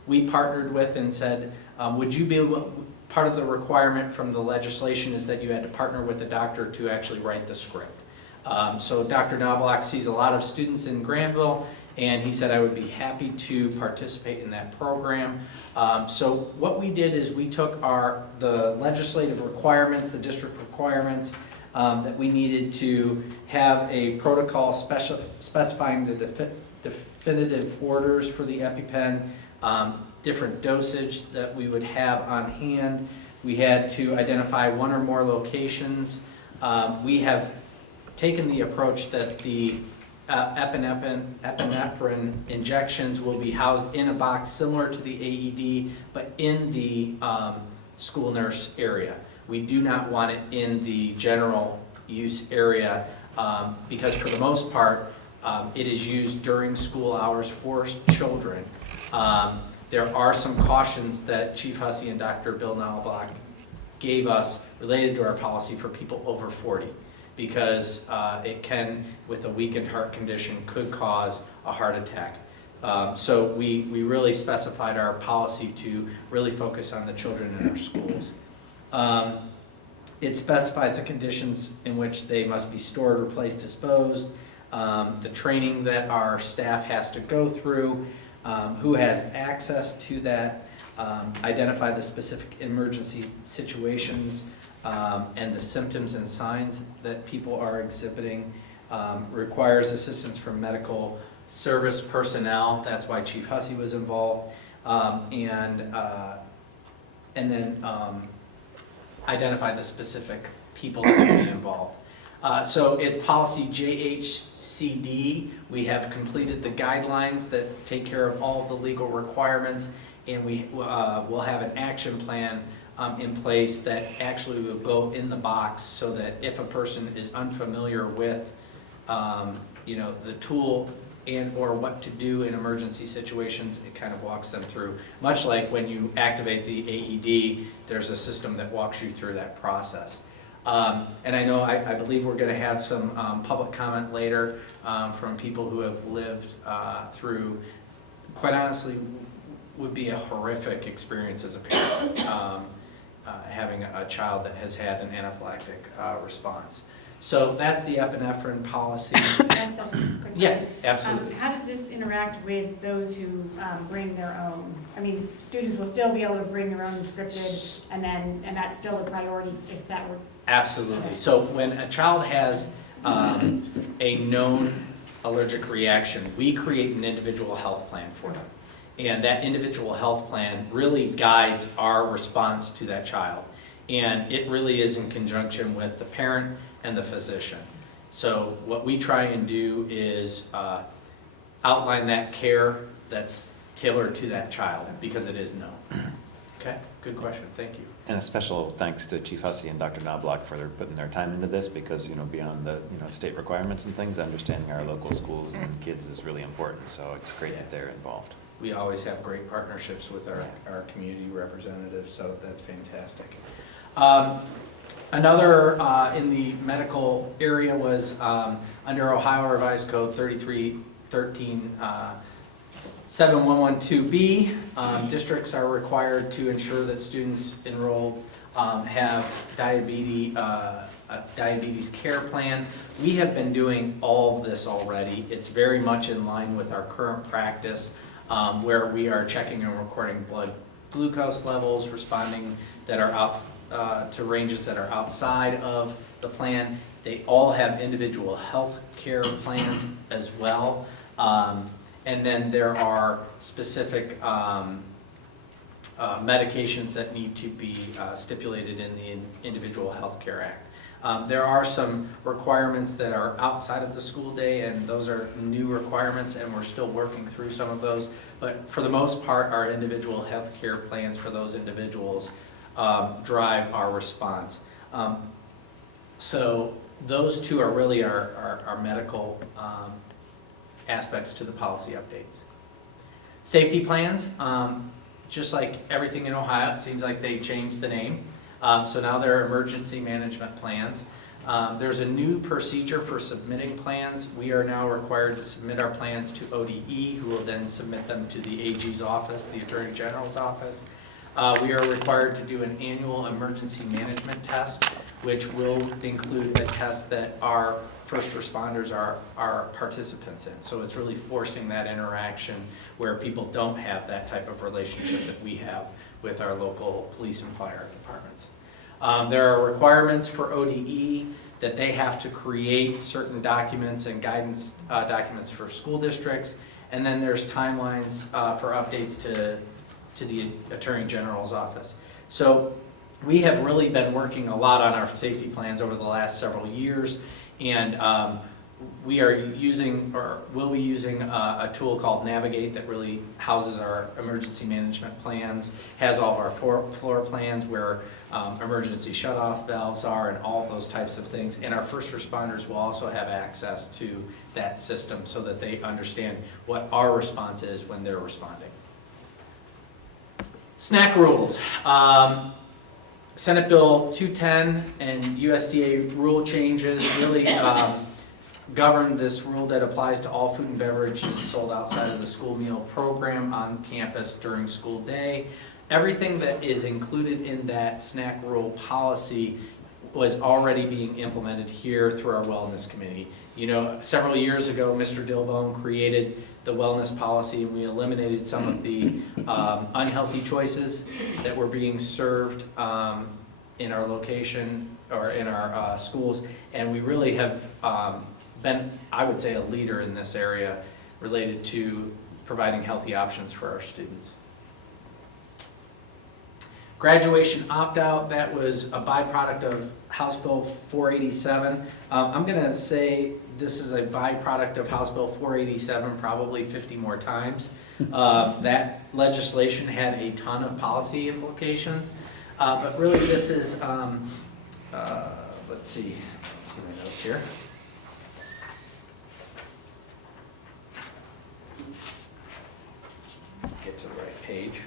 we partnered with and said, would you be able, part of the requirement from the legislation is that you had to partner with the doctor to actually write the script. So Dr. Knobloch sees a lot of students in Granville, and he said I would be happy to participate in that program. So what we did is we took the legislative requirements, the district requirements, that we needed to have a protocol specifying the definitive orders for the EpiPen, different dosage that we would have on hand. We had to identify 1 or more locations. We have taken the approach that the epinephrine injections will be housed in a box similar to the AED, but in the school nurse area. We do not want it in the general use area because for the most part, it is used during school hours for children. There are some cautions that Chief Hussey and Dr. Bill Knobloch gave us related to our policy for people over 40, because it can, with a weakened heart condition, could cause a heart attack. So we really specified our policy to really focus on the children in our schools. It specifies the conditions in which they must be stored, replaced, disposed, the training that our staff has to go through, who has access to that, identify the specific emergency situations, and the symptoms and signs that people are exhibiting. requires assistance from medical service personnel. That's why Chief Hussey was involved. And then identify the specific people that will be involved. So it's policy GEVSD. We have completed the guidelines that take care of all of the legal requirements, and we will have an action plan in place that actually will go in the box so that if a person is unfamiliar with the tool and or what to do in emergency situations, it kind of walks them through. Much like when you activate the AED, there's a system that walks you through that process. And I know, I believe we're going to have some public comment later from people who have lived through, quite honestly, would be a horrific experience as a parent, having a child that has had an anaphylactic response. So that's the epinephrine policy. Can I just ask a quick question? Yeah, absolutely. How does this interact with those who bring their own? I mean, students will still be able to bring their own scripted, and that's still the priority if that were. Absolutely. So when a child has a known allergic reaction, we create an individual health plan for them. And that individual health plan really guides our response to that child. And it really is in conjunction with the parent and the physician. So what we try and do is outline that care that's tailored to that child, because it is known. Okay, good question, thank you. And a special thanks to Chief Hussey and Dr. Knobloch for putting their time into this, because, beyond the, state requirements and things, understanding our local schools and kids is really important. So it's great that they're involved. We always have great partnerships with our community representatives, so that's fantastic. Another in the medical area was under Ohio Revised Code 3313 7112B, districts are required to ensure that students enrolled have diabetes care plan. We have been doing all of this already. It's very much in line with our current practice, where we are checking and recording blood glucose levels, responding that are out to ranges that are outside of the plan. They all have individual health care plans as well. And then there are specific medications that need to be stipulated in the Individual Health Care Act. There are some requirements that are outside of the school day, and those are new requirements, and we're still working through some of those. But for the most part, our individual health care plans for those individuals drive our response. So those two are really our medical aspects to the policy updates. Safety plans, just like everything in Ohio, it seems like they changed the name. So now they're emergency management plans. There's a new procedure for submitting plans. We are now required to submit our plans to ODE, who will then submit them to the AG's office, the Attorney General's office. We are required to do an annual emergency management test, which will include a test that our first responders are participants in. So it's really forcing that interaction where people don't have that type of relationship that we have with our local police and fire departments. There are requirements for ODE that they have to create certain documents and guidance documents for school districts, and then there's timelines for updates to the Attorney General's office. So we have really been working a lot on our safety plans over the last several years, and we are using, or will be using, a tool called Navigate that really houses our emergency management plans, has all of our floor plans where emergency shutoff valves are and all of those types of things. And our first responders will also have access to that system so that they understand what our response is when they're responding. Snack rules. Senate Bill 210 and USDA rule changes really govern this rule that applies to all food and beverages sold outside of the school meal program on campus during school day. Everything that is included in that snack rule policy was already being implemented here through our wellness committee. You know, several years ago, Mr. Dilbone created the wellness policy, and we eliminated some of the unhealthy choices that were being served in our location or in our schools, and we really have been, I would say, a leader in this area related to providing healthy options for our students. Graduation opt-out, that was a byproduct of House Bill 487. I'm going to say this is a byproduct of House Bill 487 probably 50 more times. That legislation had a ton of policy implications, but really this is, let's see my notes here. Get to the right page.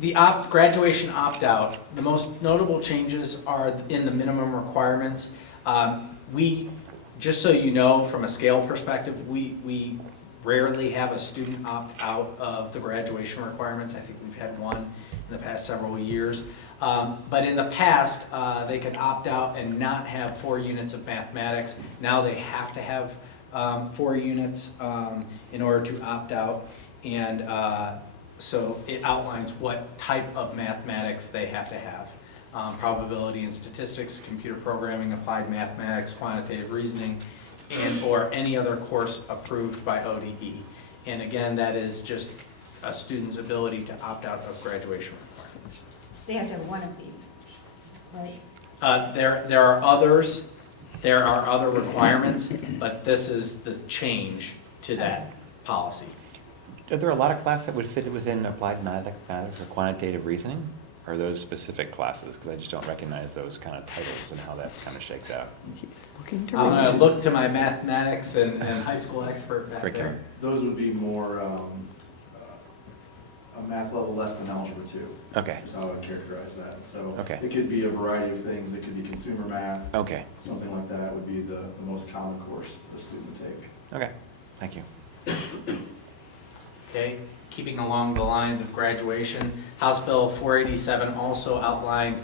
The graduation opt-out, the most notable changes are in the minimum requirements. We, just so you know, from a scale perspective, we rarely have a student opt out of the graduation requirements. I think we've had one in the past several years. But in the past, they could opt out and not have 4 units of mathematics. Now they have to have 4 units in order to opt out. And so it outlines what type of mathematics they have to have. Probability and statistics, computer programming, applied mathematics, quantitative reasoning, and or any other course approved by ODE. And again, that is just a student's ability to opt out of graduation requirements. They have to have one of these, right? There are others, there are other requirements, but this is the change to that policy. Are there a lot of classes that would fit within applied mathematics or quantitative reasoning? Or are those specific classes? Because I just don't recognize those kind of titles and how that kind of shakes out. He's looking to I'm read. gonna look to my mathematics and high school expert back Curriculum. there. Those would be more a math level less than algebra 2. Okay, Is how I would characterize that. So Okay. it could be a variety of things. It could be consumer math, okay, something like that would be the most common course the student would take. okay, thank you. Okay, keeping along the lines of graduation, House Bill 487 also outlined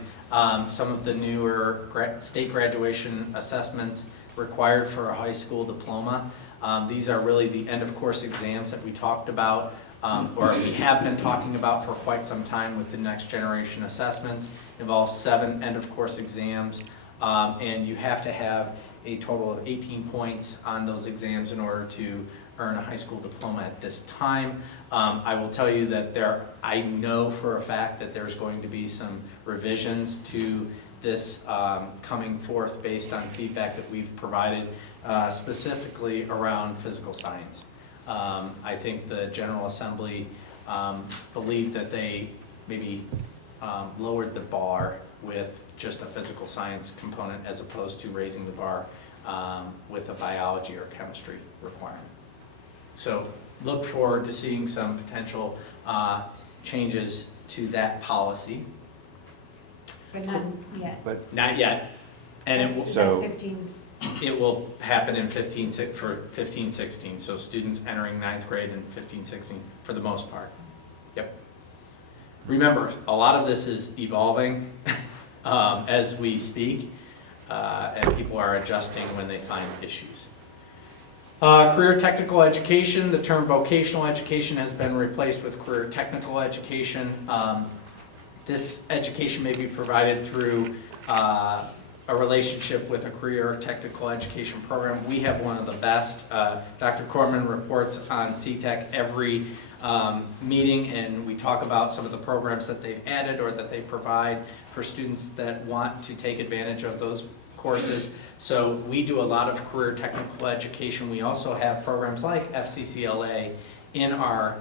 some of the newer state graduation assessments required for a high school diploma. These are really the end of course exams that we talked about, or we have been talking about for quite some time with the next generation assessments. Involves 7 end of course exams, and you have to have a total of 18 points on those exams in order to earn a high school diploma at this time. I will tell you that I know for a fact that there's going to be some revisions to this coming forth based on feedback that we've provided, specifically around physical science. I think the General Assembly believed that they maybe lowered the bar with just a physical science component as opposed to raising the bar with a biology or chemistry requirement. So look forward to seeing some potential changes to that policy. But none yet. But Not yet, and it will, That's So- 15, it will happen in 15-16, so students entering 9th grade in 15-16 for the most part. Yep. Remember, a lot of this is evolving as we speak, and people are adjusting when they find issues. Career technical education, the term vocational education has been replaced with career technical education. This education may be provided through a relationship with a career technical education program. We have one of the best. Dr. Corman reports on CTEC every meeting, and we talk about some of the programs that they've added or that they provide for students that want to take advantage of those courses. So we do a lot of career technical education. We also have programs like FCCLA in our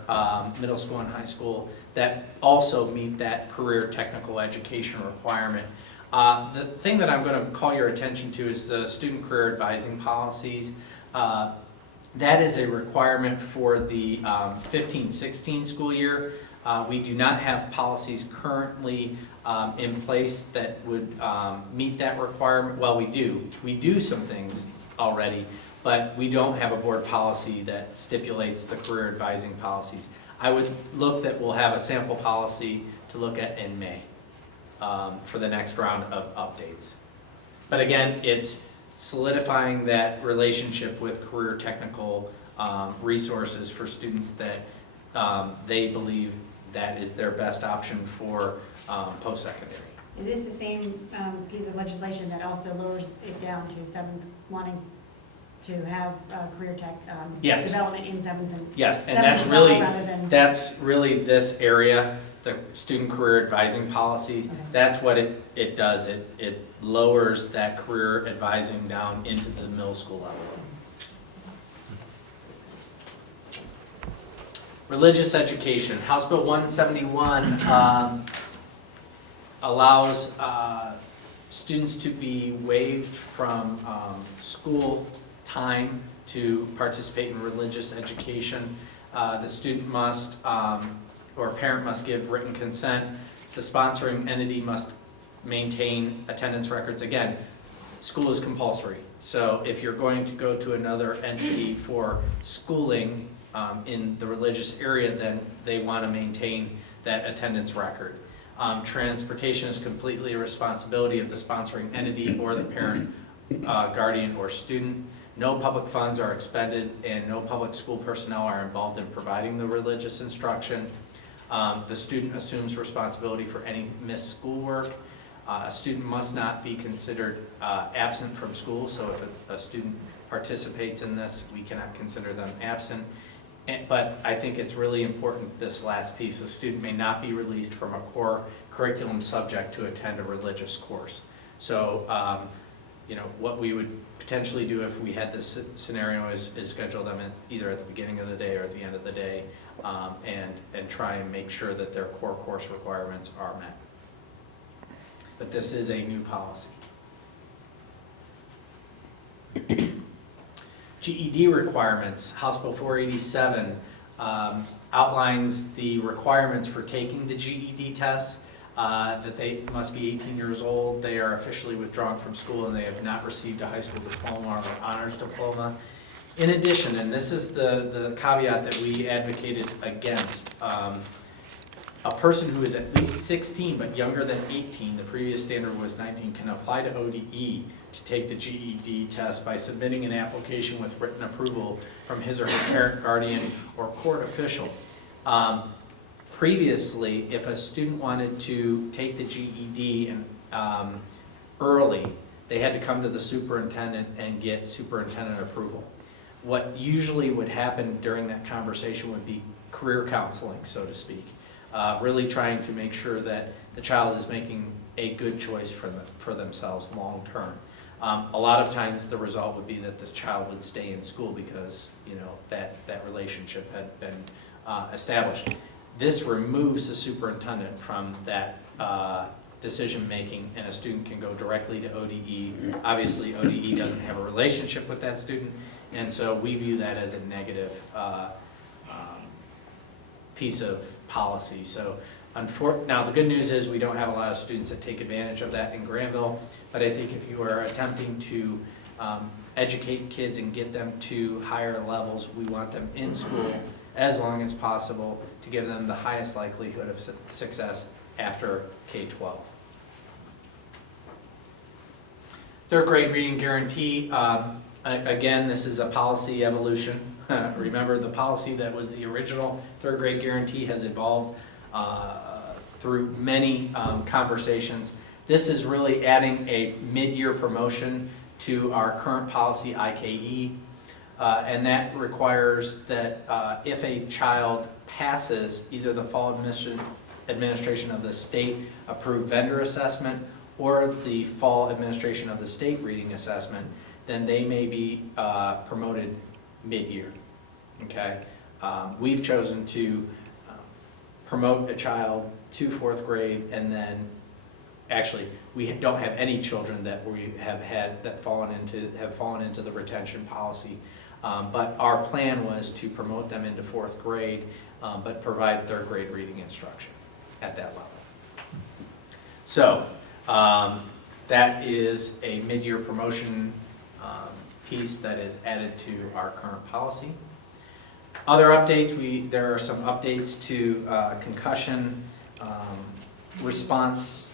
middle school and high school that also meet that career technical education requirement. The thing that I'm going to call your attention to is the student career advising policies. That is a requirement for the 15-16 school year. We do not have policies currently in place that would meet that requirement. Well, we do. We do some things already, but we don't have a board policy that stipulates the career advising policies. I would look that we'll have a sample policy to look at in May for the next round of updates. But again, it's solidifying that relationship with career technical resources for students that they believe that is their best option for post-secondary. Is this the same piece of legislation that also lowers it down to seventh, wanting to have career tech Yes. development in seventh and Yes, and seventh that's and really, 12th rather than? that's really this area, the student career advising policies. Okay. That's what it does. It lowers that career advising down into the middle school level. Religious education. House Bill 171 allows students to be waived from school time to participate in religious education. The student must, or parent must give written consent. The sponsoring entity must maintain attendance records. Again, school is compulsory. So if you're going to go to another entity for schooling in the religious area, then they want to maintain that attendance record. Transportation is completely a responsibility of the sponsoring entity or the parent, guardian, or student. No public funds are expended and no public school personnel are involved in providing the religious instruction. The student assumes responsibility for any missed schoolwork. A student must not be considered absent from school, so if a student participates in this, we cannot consider them absent. But I think it's really important, this last piece, a student may not be released from a core curriculum subject to attend a religious course. So, you know, what we would potentially do if we had this scenario is schedule them either at the beginning of the day or at the end of the day, and try and make sure that their core course requirements are met. But this is a new policy. GED requirements. House Bill 487 outlines the requirements for taking the GED tests, that they must be 18 years old, they are officially withdrawn from school, and they have not received a high school diploma or honors diploma. In addition, and this is the caveat that we advocated against, a person who is at least 16 but younger than 18, the previous standard was 19, can apply to ODE to take the GED test by submitting an application with written approval from his or her parent, guardian, or court official. Previously, if a student wanted to take the GED and early, they had to come to the superintendent and get superintendent approval. What usually would happen during that conversation would be career counseling, so to speak. Really trying to make sure that the child is making a good choice for themselves long term. A lot of times the result would be that this child would stay in school because, you know, that relationship had been established. This removes the superintendent from that decision making, and a student can go directly to ODE. Obviously, ODE doesn't have a relationship with that student, and so we view that as a negative piece of policy. So, now the good news is we don't have a lot of students that take advantage of that in Granville, but I think if you are attempting to educate kids and get them to higher levels, we want them in school as long as possible to give them the highest likelihood of success after K-12. Third grade reading guarantee, again, this is a policy evolution. Remember, the policy that was the original third grade guarantee has evolved through many conversations. This is really adding a mid-year promotion to our current policy, IKE, and that requires that if a child passes either the fall administration of the state approved vendor assessment or the fall administration of the state reading assessment, then they may be promoted mid-year, okay? We've chosen to promote a child to fourth grade, and then actually we don't have any children that we have had that have fallen into the retention policy, but our plan was to promote them into fourth grade, but provide third grade reading instruction at that level. So that is a mid-year promotion piece that is added to our current policy. Other updates, there are some updates to concussion response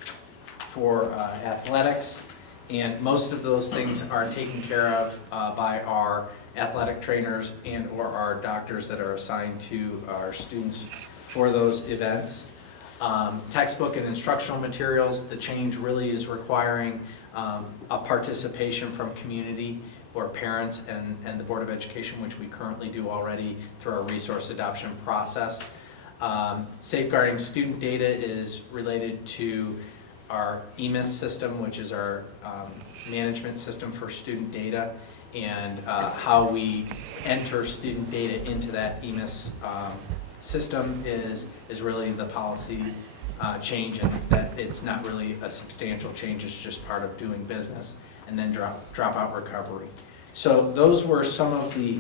for athletics, and most of those things are taken care of by our athletic trainers and or our doctors that are assigned to our students for those events. Textbook and instructional materials, the change really is requiring a participation from community or parents and the Board of Education, which we currently do already through our resource adoption process. Safeguarding student data is related to our EMIS system, which is our management system for student data, and how we enter student data into that EMIS system is really the policy change, and that it's not really a substantial change, it's just part of doing business, and then dropout recovery. So those were some of the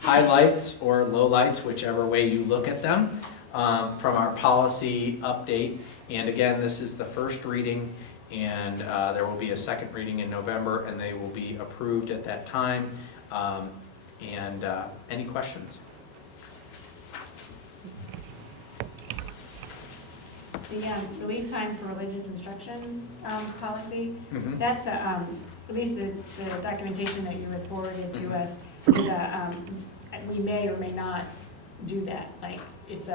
highlights or lowlights, whichever way you look at them, from our policy update. And again, this is the first reading, and there will be a second reading in November, and they will be approved at that time. Any questions? The release time for religious instruction policy, Mhm. that's at least the documentation that you had forwarded to us, is we may or may not do that. Like, it's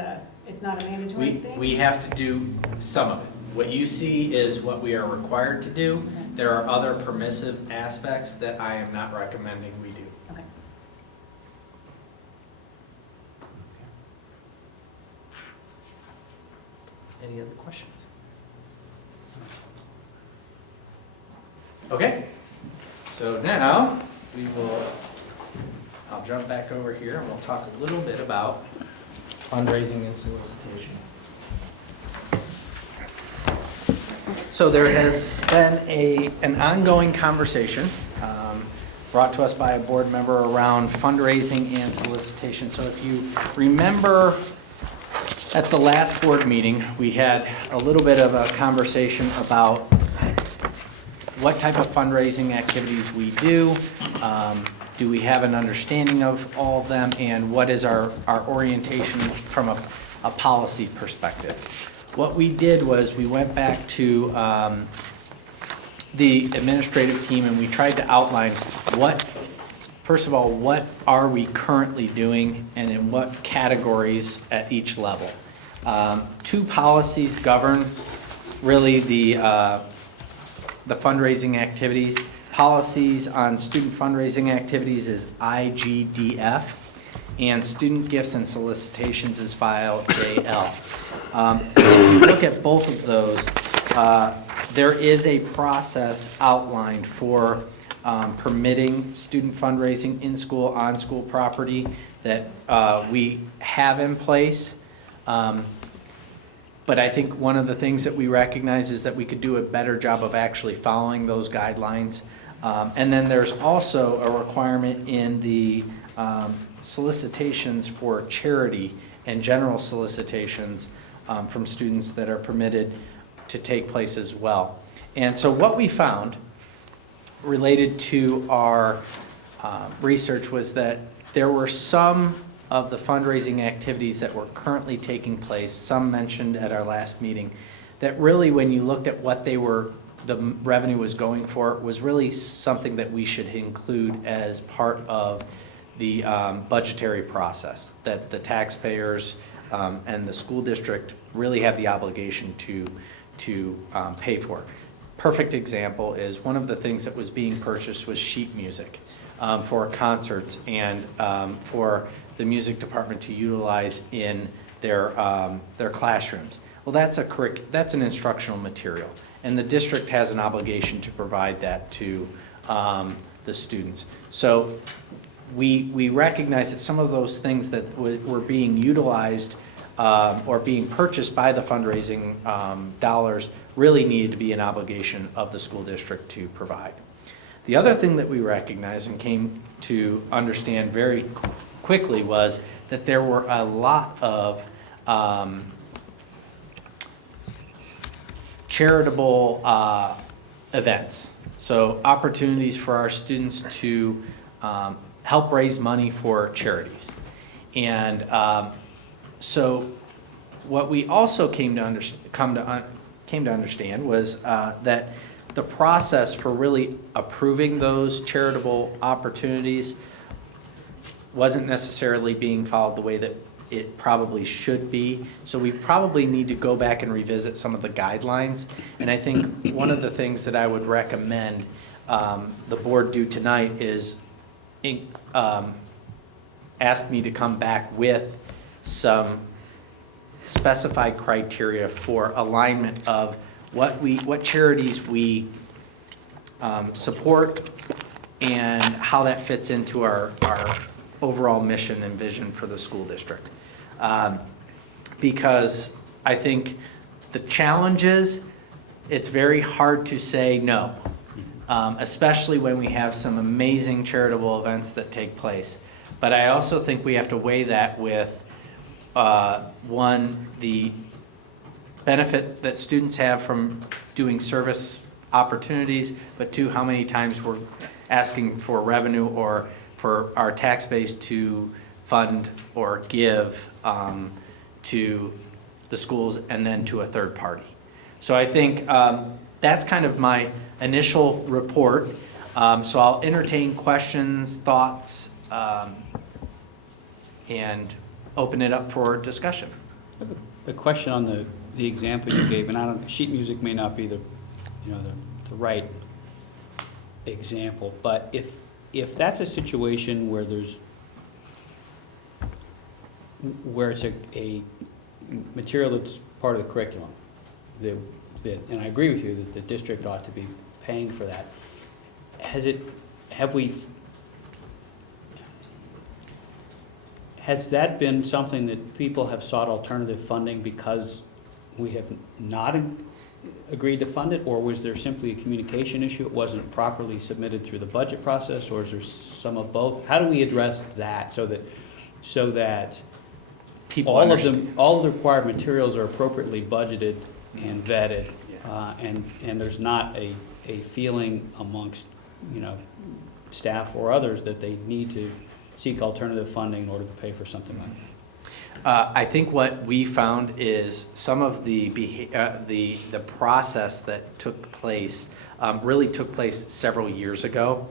not a mandatory thing? We have to do some of it. What you see is what we are required to do. Okay. There are other permissive aspects that I am not recommending we do. Okay. Any other questions? Okay, so now I'll jump back over here and we'll talk a little bit about fundraising and solicitation. So there has been an ongoing conversation brought to us by a board member around fundraising and solicitation. So if you remember, at the last board meeting, we had a little bit of a conversation about what type of fundraising activities we do. Do we have an understanding of all of them, and what is our orientation from a policy perspective? What we did was we went back to the administrative team, and we tried to outline first of all, what are we currently doing and in what categories at each level. Two policies govern really the fundraising activities. Policies on student fundraising activities is IGDF, and student gifts and solicitations is file JL. If you look at both of those, there is a process outlined for permitting student fundraising in school, on school property that we have in place. But I think one of the things that we recognize is that we could do a better job of actually following those guidelines. And then there's also a requirement in the solicitations for charity and general solicitations from students that are permitted to take place as well. And so what we found related to our research was that there were some of the fundraising activities that were currently taking place, some mentioned at our last meeting, that really when you looked at what the revenue was going for, was really something that we should include as part of the budgetary process, that the taxpayers and the school district really have the obligation to pay for. Perfect example is one of the things that was being purchased was sheet music for concerts and for the music department to utilize in their classrooms. Well, that's an instructional material, and the district has an obligation to provide that to the students. So we recognize that some of those things that were being utilized or being purchased by the fundraising dollars really needed to be an obligation of the school district to provide. The other thing that we recognized and came to understand very quickly was that there were a lot of charitable events. So opportunities for our students to help raise money for charities. And so what we also came to understand was that the process for really approving those charitable opportunities wasn't necessarily being followed the way that it probably should be. So we probably need to go back and revisit some of the guidelines. And I think one of the things that I would recommend the board do tonight is ask me to come back with some specified criteria for alignment of what charities we support and how that fits into our overall mission and vision for the school district. Because I think the challenge is, it's very hard to say no, especially when we have some amazing charitable events that take place. But I also think we have to weigh that with, one, the benefit that students have from doing service opportunities, but two, how many times we're asking for revenue or for our tax base to fund or give to the schools and then to a third party. So I think that's kind of my initial report. So I'll entertain questions, thoughts, and open it up for discussion. The question on the example you gave, and I don't, sheet music may not be the right example, but if that's a situation where it's a material that's part of the curriculum, and I agree with you that the district ought to be paying for that. Has that been something that people have sought alternative funding because we have not agreed to fund it, or was there simply a communication issue? It wasn't properly submitted through the budget process, or is there some of both? How do we address that so that People all understand. all the required materials are appropriately budgeted and vetted, and there's not a feeling amongst staff or others that they need to seek alternative funding in order to pay for something like that? I think what we found is some of the process that took place really took place several years ago,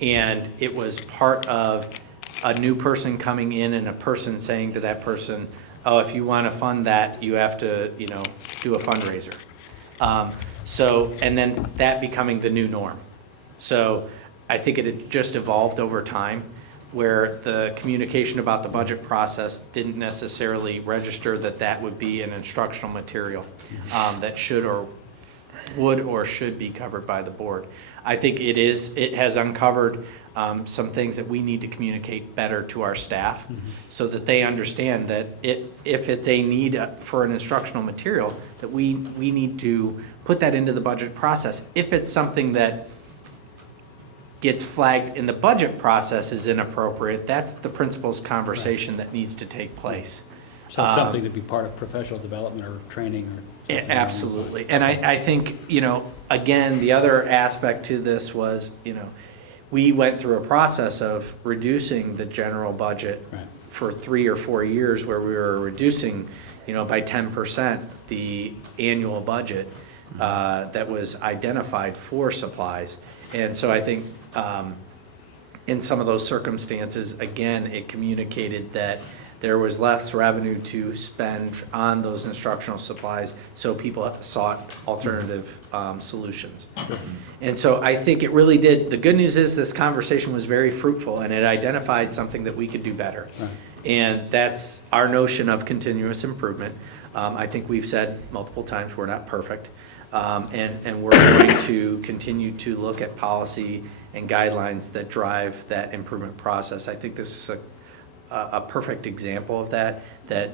and it was part of a new person coming in and a person saying to that person, "Oh, if you want to fund that, you have to, do a fundraiser." And then that becoming the new norm. So I think it had just evolved over time, where the communication about the budget process didn't necessarily register that would be an instructional material that would or should be covered by the board. I think it has uncovered some things that we need to communicate better to our staff so that they understand that if it's a need for an instructional material, that we need to put that into the budget process. If it's something that gets flagged in the budget process as inappropriate, that's the principal's conversation that needs to take place. So it's something to be part of professional development or training or something. Absolutely. And I think, again, the other aspect to this was, we went through a process of reducing the general budget Right. for 3 or 4 years, where we were reducing, by 10% the annual budget that was identified for supplies. And so I think in some of those circumstances, again, it communicated that there was less revenue to spend on those instructional supplies, so people sought alternative solutions. And so I think it really did. The good news is this conversation was very fruitful, and it identified something that we could do better. Right. And that's our notion of continuous improvement. I think we've said multiple times we're not perfect. And we're going to continue to look at policy and guidelines that drive that improvement process. I think this is a perfect example of that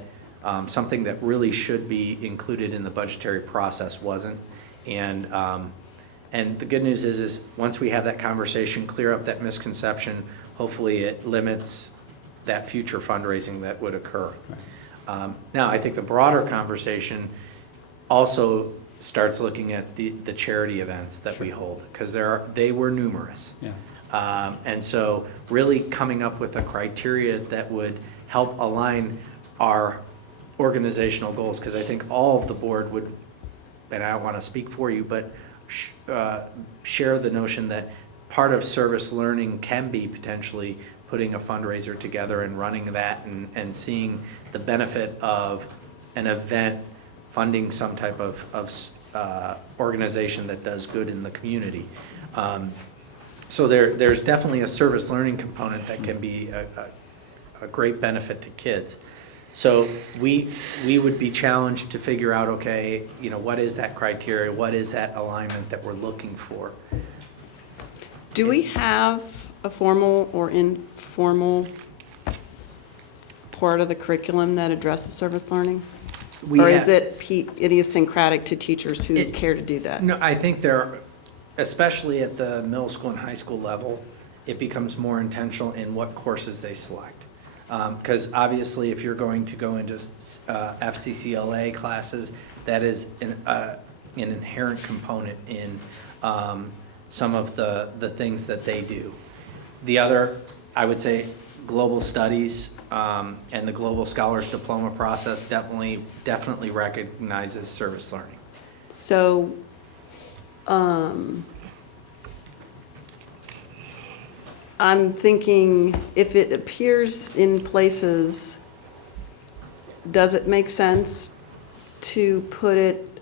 something that really should be included in the budgetary process wasn't. And the good news is once we have that conversation, clear up that misconception, hopefully it limits that future fundraising that would occur. Right. Now, I think the broader conversation also starts looking at the charity events that we hold, because they were numerous. Yeah. And so really coming up with a criteria that would help align our organizational goals, because I think all of the board would, and I don't want to speak for you, but share the notion that part of service learning can be potentially putting a fundraiser together and running that and seeing the benefit of an event funding some type of organization that does good in the community. So there's definitely a service learning component that can be a great benefit to kids. So we would be challenged to figure out, okay, what is that criteria? What is that alignment that we're looking for? Do we have a formal or informal part of the curriculum that addresses service learning? Or is it idiosyncratic to teachers who care to do that? No, I think especially at the middle school and high school level, it becomes more intentional in what courses they select. Because obviously, if you're going to go into FCCLA classes, that is an inherent component in some of the things that they do. The other, I would say, global studies and the Global Scholars Diploma process definitely recognizes service learning. So, I'm thinking if it appears in places, does it make sense to put it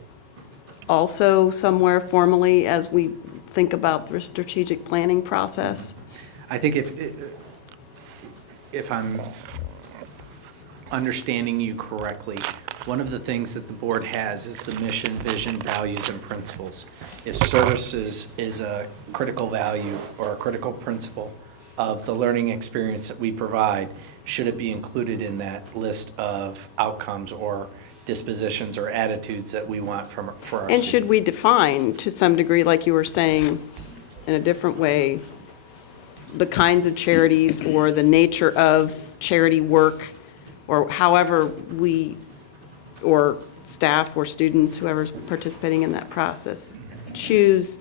also somewhere formally as we think about the strategic planning process? I think if I'm understanding you correctly, one of the things that the board has is the mission, vision, values, and principles. If services is a critical value or a critical principle of the learning experience that we provide, should it be included in that list of outcomes or dispositions or attitudes that we want for our students? And should we define, to some degree, like you were saying, in a different way, the kinds of charities or the nature of charity work, or however we, or staff or students, whoever's participating in that process, choose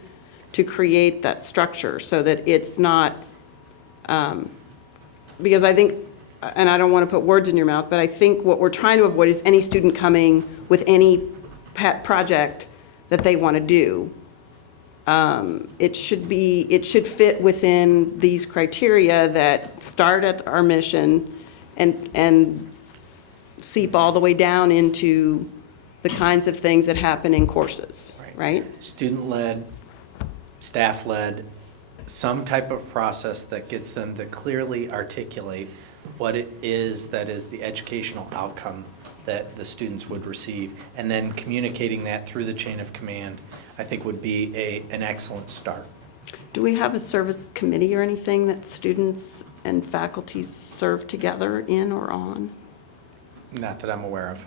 to create that structure so that it's not, because I think, and I don't want to put words in your mouth, but I think what we're trying to avoid is any student coming with any pet project that they want to do. It should fit within these criteria that start at our mission and seep all the way down into the kinds of things that happen in courses, right? Student-led, staff-led, some type of process that gets them to clearly articulate what it is that is the educational outcome that the students would receive, and then communicating that through the chain of command, I think would be an excellent start. Do we have a service committee or anything that students and faculty serve together in or on? Not that I'm aware of.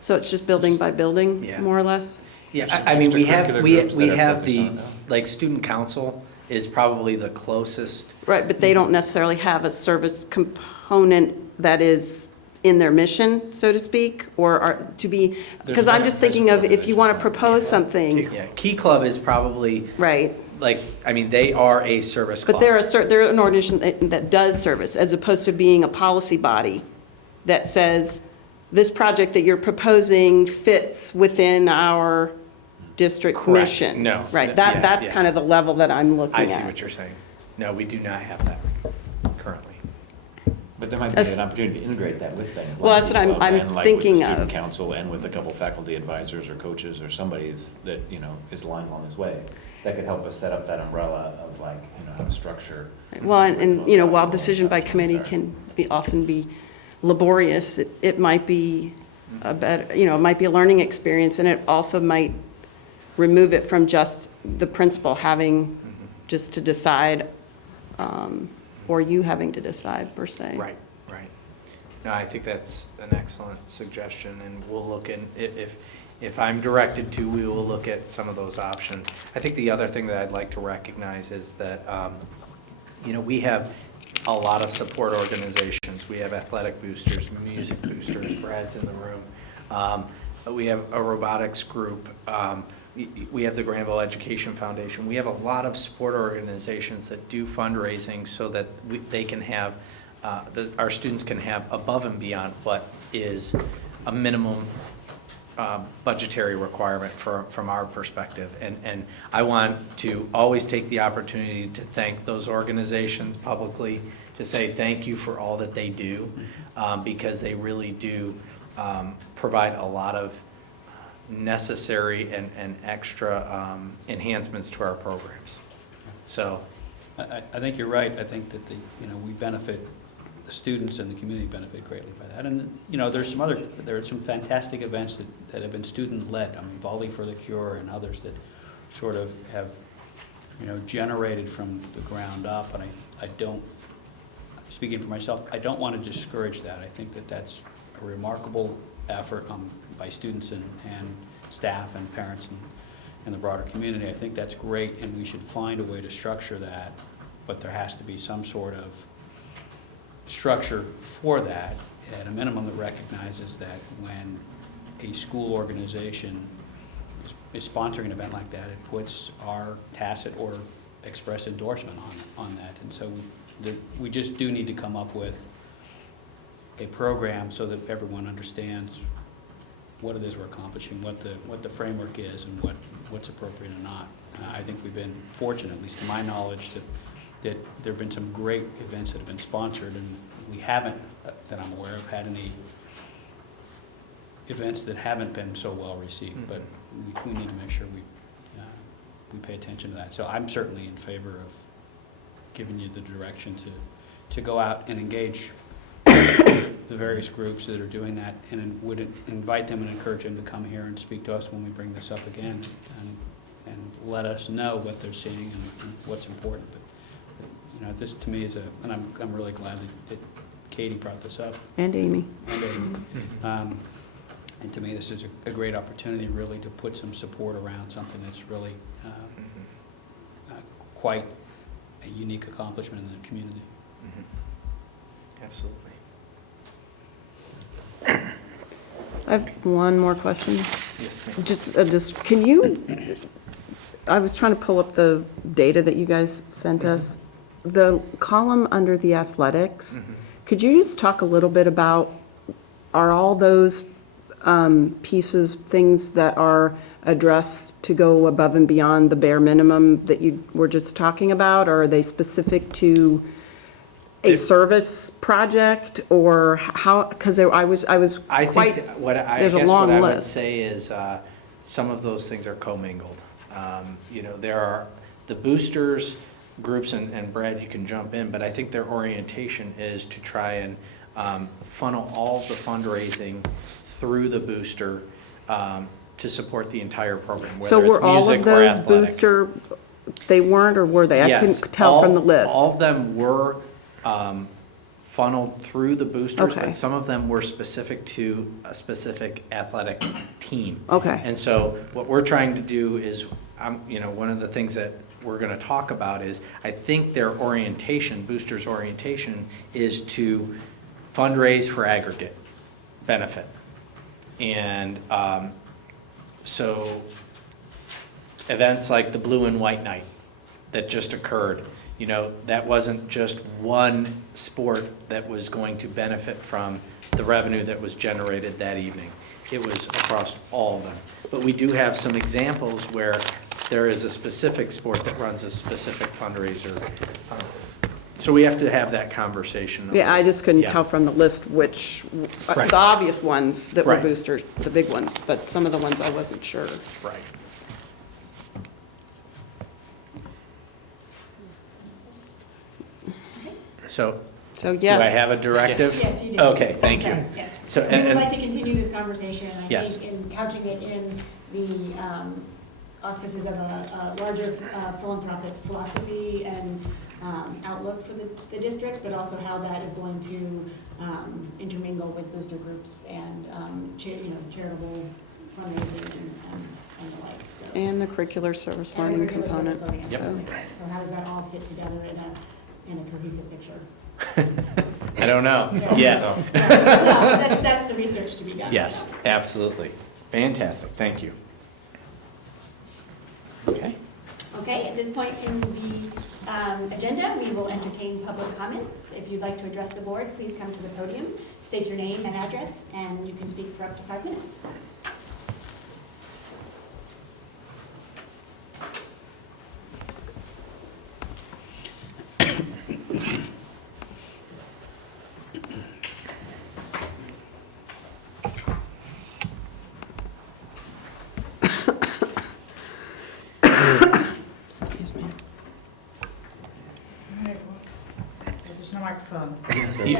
So it's just building by building, Yeah. more or less? Yeah, I mean, we have, Extracurricular we groups that we are have focused the, on that. like, student council is probably the closest. Right, but they don't necessarily have a service component that is in their mission, so to speak, or are to be, because I'm just thinking of if you want to propose something, Yeah, Key Club is probably, right? like, I mean, they are a service club. But they're an organization that does service, as opposed to being a policy body that says, this project that you're proposing fits within our district's Correct. mission. No. Right, Yeah, that's yeah. kind of the level that I'm looking at. I see what you're saying. No, we do not have that currently. But there might be That's- an opportunity to integrate that with things. Well, like that's what I'm- Club I'm and like thinking with the of. student council and with a couple faculty advisors or coaches or somebody that, is aligned along this way. That could help us set up that umbrella of like, how to structure. Well, and while decision by committee can often be laborious, it might be a better, it might be a learning experience, and it also might remove it from just the principal having just to decide, or you having to decide, per se. Right. No, I think that's an excellent suggestion, and we'll look in, if I'm directed to, we will look at some of those options. I think the other thing that I'd like to recognize is that, we have a lot of support organizations. We have athletic boosters, music boosters, Brad's in the room. We have a robotics group. We have the Granville Education Foundation. We have a lot of support organizations that do fundraising so that they can have, our students can have above and beyond what is a minimum budgetary requirement from our perspective. And I want to always take the opportunity to thank those organizations publicly, to say thank you for all that they do, because they really do provide a lot of necessary and extra enhancements to our programs. So, I think you're right. I think that we benefit, the students and the community benefit greatly by that. And, there are some fantastic events that have been student-led. I mean, Volley for the Cure and others that sort of have, generated from the ground up. And I don't, speaking for myself, I don't want to discourage that. I think that that's a remarkable effort by students and staff and parents and the broader community. I think that's great, and we should find a way to structure that, but there has to be some sort of structure for that, at a minimum, that recognizes that when a school organization is sponsoring an event like that, it puts our tacit or express endorsement on that. And so we just do need to come up with a program so that everyone understands what it is we're accomplishing, what the framework is, and what's appropriate and not. I think we've been fortunate, at least to my knowledge, that there have been some great events that have been sponsored, and we haven't, that I'm aware of, had any events that haven't been so well received. But we need to make sure we pay attention to that. So I'm certainly in favor of giving you the direction to go out and engage the various groups that are doing that, and would invite them and encourage them to come here and speak to us when we bring this up again, and let us know what they're seeing and what's important. But this to me is and I'm really glad that Katie brought this up. And Amy. And to me, this is a great opportunity really to put some support around something that's really quite a unique accomplishment in the community. absolutely. I have one more question. Yes, ma'am. Just, can you, I was trying to pull up the data that you guys sent us. The column under the athletics, could you just talk a little bit about, are all those pieces, things that are addressed to go above and beyond the bare minimum that you were just talking about? Or are they specific to a service project, or how, because I was I quite, think what I there's a guess long what I would list. say is some of those things are commingled. There are the boosters groups, and Brad, you can jump in, but I think their orientation is to try and funnel all the fundraising through the booster to support the entire program, so whether were it's all music of or those athletic. booster, they weren't, or were they? I Yes, couldn't tell from the list. all of them were funneled through the boosters, Okay. but some of them were specific to a specific athletic team. Okay. And so what we're trying to do is, one of the things that we're going to talk about is, I think their orientation, boosters' orientation, is to fundraise for aggregate benefit. And so events like the Blue and White Night that just occurred, that wasn't just one sport that was going to benefit from the revenue that was generated that evening. It was across all of them. But we do have some examples where there is a specific sport that runs a specific fundraiser. So we have to have that conversation. Yeah, I just couldn't Yeah. tell from the list which, Right. the obvious ones that were Right. boosters, the big ones, but some of the ones I wasn't sure. Right. So, So do yes. I have a directive? Yes, you do. Okay, thank you. Sorry, yes. So, We and- would like to continue this conversation, I Yes. think, in couching it in the auspices of a larger philanthropic philosophy and outlook for the district, but also how that is going to intermingle with booster groups and charitable fundraising and the like. So- And the curricular service and learning curricular component. service learning, Yep. absolutely right. So how does that all fit together in a cohesive picture? I don't know. Yeah. No, that's the research to be done. Yes, absolutely. Fantastic, thank you. Okay. Okay, at this point in the agenda, we will entertain public comments. If you'd like to address the board, please come to the podium, state your name and address, and you can speak for up to 5 minutes. There's no microphone.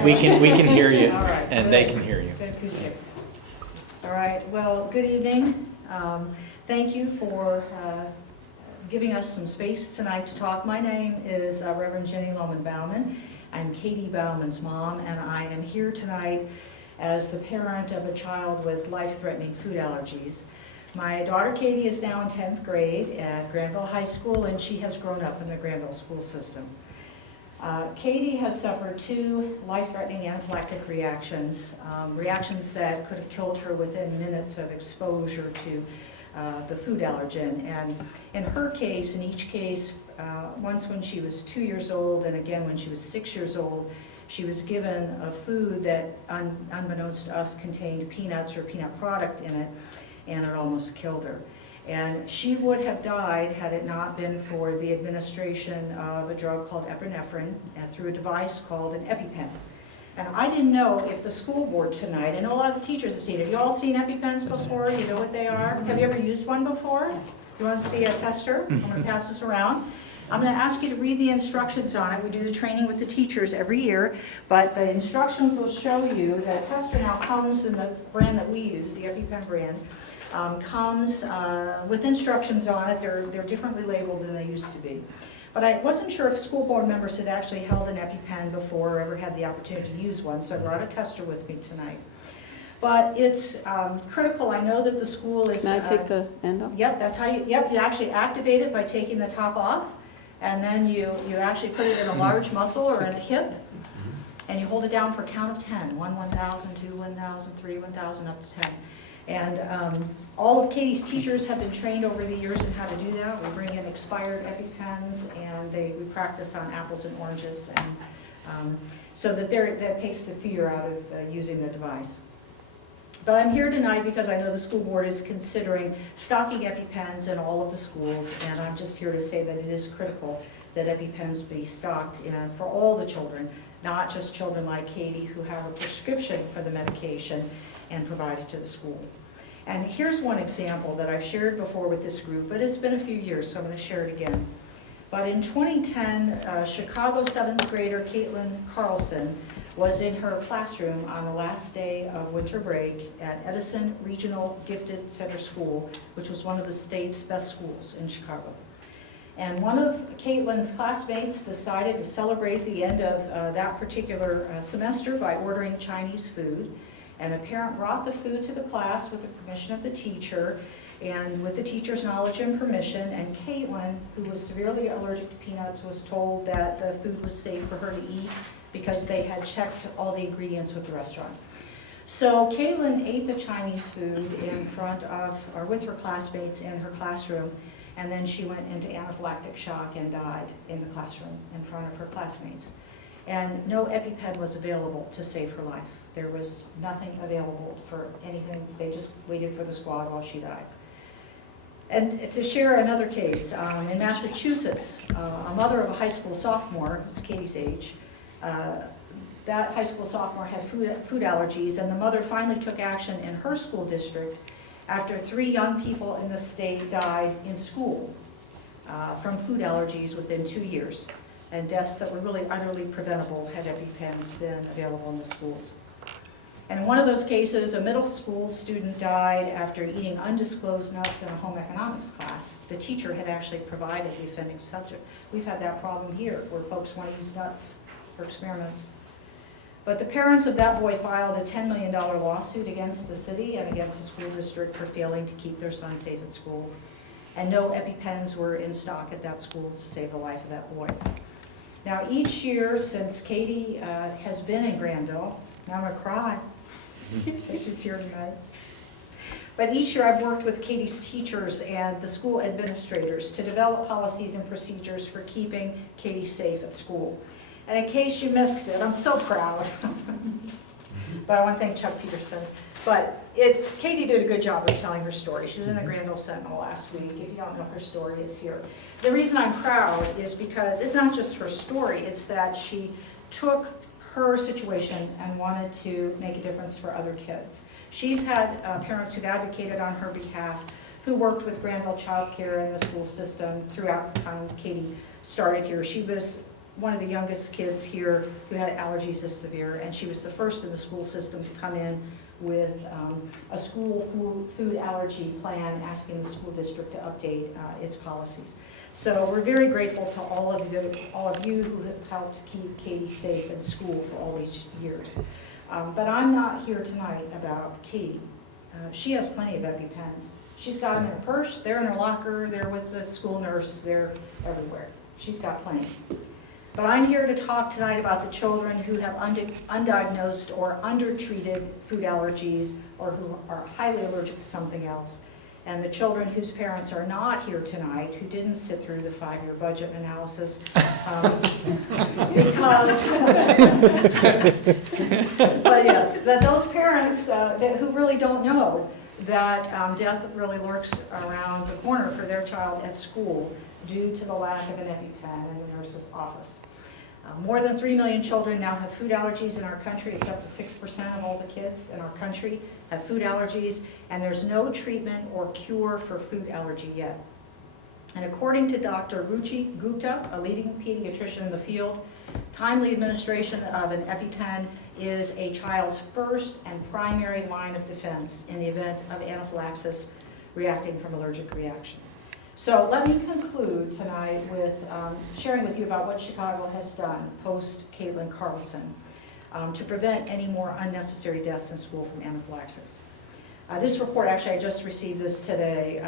We can hear you, All right, and they good. can hear you. Good acoustics. All right, well, good evening. Thank you for giving us some space tonight to talk. My name is Reverend Jenny Lohman-Bauman. I'm Katie Bauman's mom, and I am here tonight as the parent of a child with life-threatening food allergies. My daughter Katie is now in 10th grade at Granville High School, and she has grown up in the Granville school system. Katie has suffered 2 life-threatening anaphylactic reactions, reactions that could have killed her within minutes of exposure to the food allergen. And in her case, in each case, once when she was 2 years old and again when she was 6 years old, she was given a food that, unbeknownst to us, contained peanuts or peanut product in it, and it almost killed her. And she would have died had it not been for the administration of a drug called epinephrine through a device called an EpiPen. And I didn't know if the school board tonight, I know a lot of the teachers have seen it. Have you all seen EpiPens before? You know what they are? Have you ever used one before? You want to see a tester? I'm going to pass this around. I'm going to ask you to read the instructions on it. We do the training with the teachers every year, but the instructions will show you that a tester now comes in the brand that we use, the EpiPen brand. Comes with instructions on it. They're differently labeled than they used to be. But I wasn't sure if school board members had actually held an EpiPen before or ever had the opportunity to use one, so I brought a tester with me tonight. But it's critical. I know that the school is... Can I take the end off? Yep, that's how you actually activate it by taking the top off, and then you actually put it in a large muscle or in a hip, and you hold it down for a count of 10. 1, 1,000, 2, 1,000, 3, 1,000, up to 10. And all of Katie's teachers have been trained over the years in how to do that. We bring in expired EpiPens, and we practice on apples and oranges, and so that takes the fear out of using the device. But I'm here tonight because I know the school board is considering stocking EpiPens in all of the schools, and I'm just here to say that it is critical that EpiPens be stocked for all the children, not just children like Katie who have a prescription for the medication and provide it to the school. And here's one example that I've shared before with this group, but it's been a few years, so I'm going to share it again. But in 2010, Chicago 7th grader Caitlin Carlson was in her classroom on the last day of winter break at Edison Regional Gifted Center School, which was one of the state's best schools in Chicago. And one of Caitlin's classmates decided to celebrate the end of that particular semester by ordering Chinese food. And a parent brought the food to the class with the permission of the teacher and with the teacher's knowledge and permission. And Caitlin, who was severely allergic to peanuts, was told that the food was safe for her to eat because they had checked all the ingredients with the restaurant. So Caitlin ate the Chinese food in front of, or with her classmates in her classroom, and then she went into anaphylactic shock and died in the classroom in front of her classmates. And no EpiPen was available to save her life. There was nothing available for anything. They just waited for the squad while she died. And to share another case, in Massachusetts, a mother of a high school sophomore, who's Katie's age, that high school sophomore had food allergies, and the mother finally took action in her school district after 3 young people in the state died in school from food allergies within 2 years, and deaths that were really utterly preventable had EpiPens been available in the schools. And in one of those cases, a middle school student died after eating undisclosed nuts in a home economics class. The teacher had actually provided the offending subject. We've had that problem here, where folks want to use nuts for experiments. But the parents of that boy filed a $10 million lawsuit against the city and against the school district for failing to keep their son safe at school. And no EpiPens were in stock at that school to save the life of that boy. Now, each year since Katie has been in Granville, now I'm going to cry. She's here tonight. But each year I've worked with Katie's teachers and the school administrators to develop policies and procedures for keeping Katie safe at school. And in case you missed it, I'm so proud. But I want to thank Chuck Peterson. But Katie did a good job of telling her story. She was in the Granville Sentinel last week. If you don't know her story, it's here. The reason I'm proud is because it's not just her story, it's that she took her situation and wanted to make a difference for other kids. She's had parents who've advocated on her behalf, who worked with Granville Child Care and the school system throughout the time Katie started here. She was one of the youngest kids here who had allergies this severe, and she was the first in the school system to come in with a school food allergy plan, asking the school district to update its policies. So we're very grateful to all of you who have helped keep Katie safe in school for all these years. But I'm not here tonight about Katie. She has plenty of EpiPens. She's got them in her purse, they're in her locker, they're with the school nurse, they're everywhere. She's got plenty. But I'm here to talk tonight about the children who have undiagnosed or undertreated food allergies or who are highly allergic to something else. And the children whose parents are not here tonight, who didn't sit through the 5-year budget analysis, because, but yes, that those parents who really don't know that death really lurks around the corner for their child at school due to the lack of an EpiPen in the nurse's office. More than 3 million children now have food allergies in our country. It's up to 6% of all the kids in our country have food allergies, and there's no treatment or cure for food allergy yet. And according to Dr. Ruchi Gupta, a leading pediatrician in the field, timely administration of an EpiPen is a child's first and primary line of defense in the event of anaphylaxis reacting from allergic reaction. So let me conclude tonight with sharing with you about what Chicago has done post Caitlin Carlson to prevent any more unnecessary deaths in school from anaphylaxis. This report, actually I just received this today,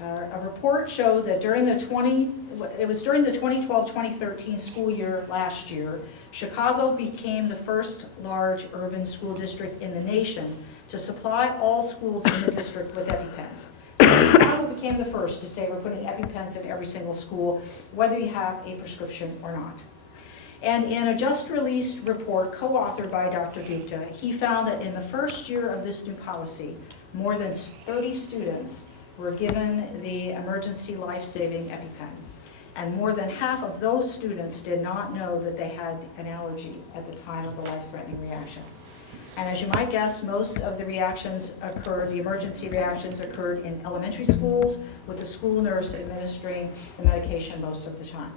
a report showed that during the 2012-2013 school year last year, Chicago became the first large urban school district in the nation to supply all schools in the district with EpiPens. So Chicago became the first to say we're putting EpiPens in every single school, whether you have a prescription or not. And in a just released report co-authored by Dr. Gupta, he found that in the first year of this new policy, more than 30 students were given the emergency life-saving EpiPen. And more than half of those students did not know that they had an allergy at the time of the life-threatening reaction. And as you might guess, most of the reactions occurred, the emergency reactions occurred in elementary schools with the school nurse administering the medication most of the time.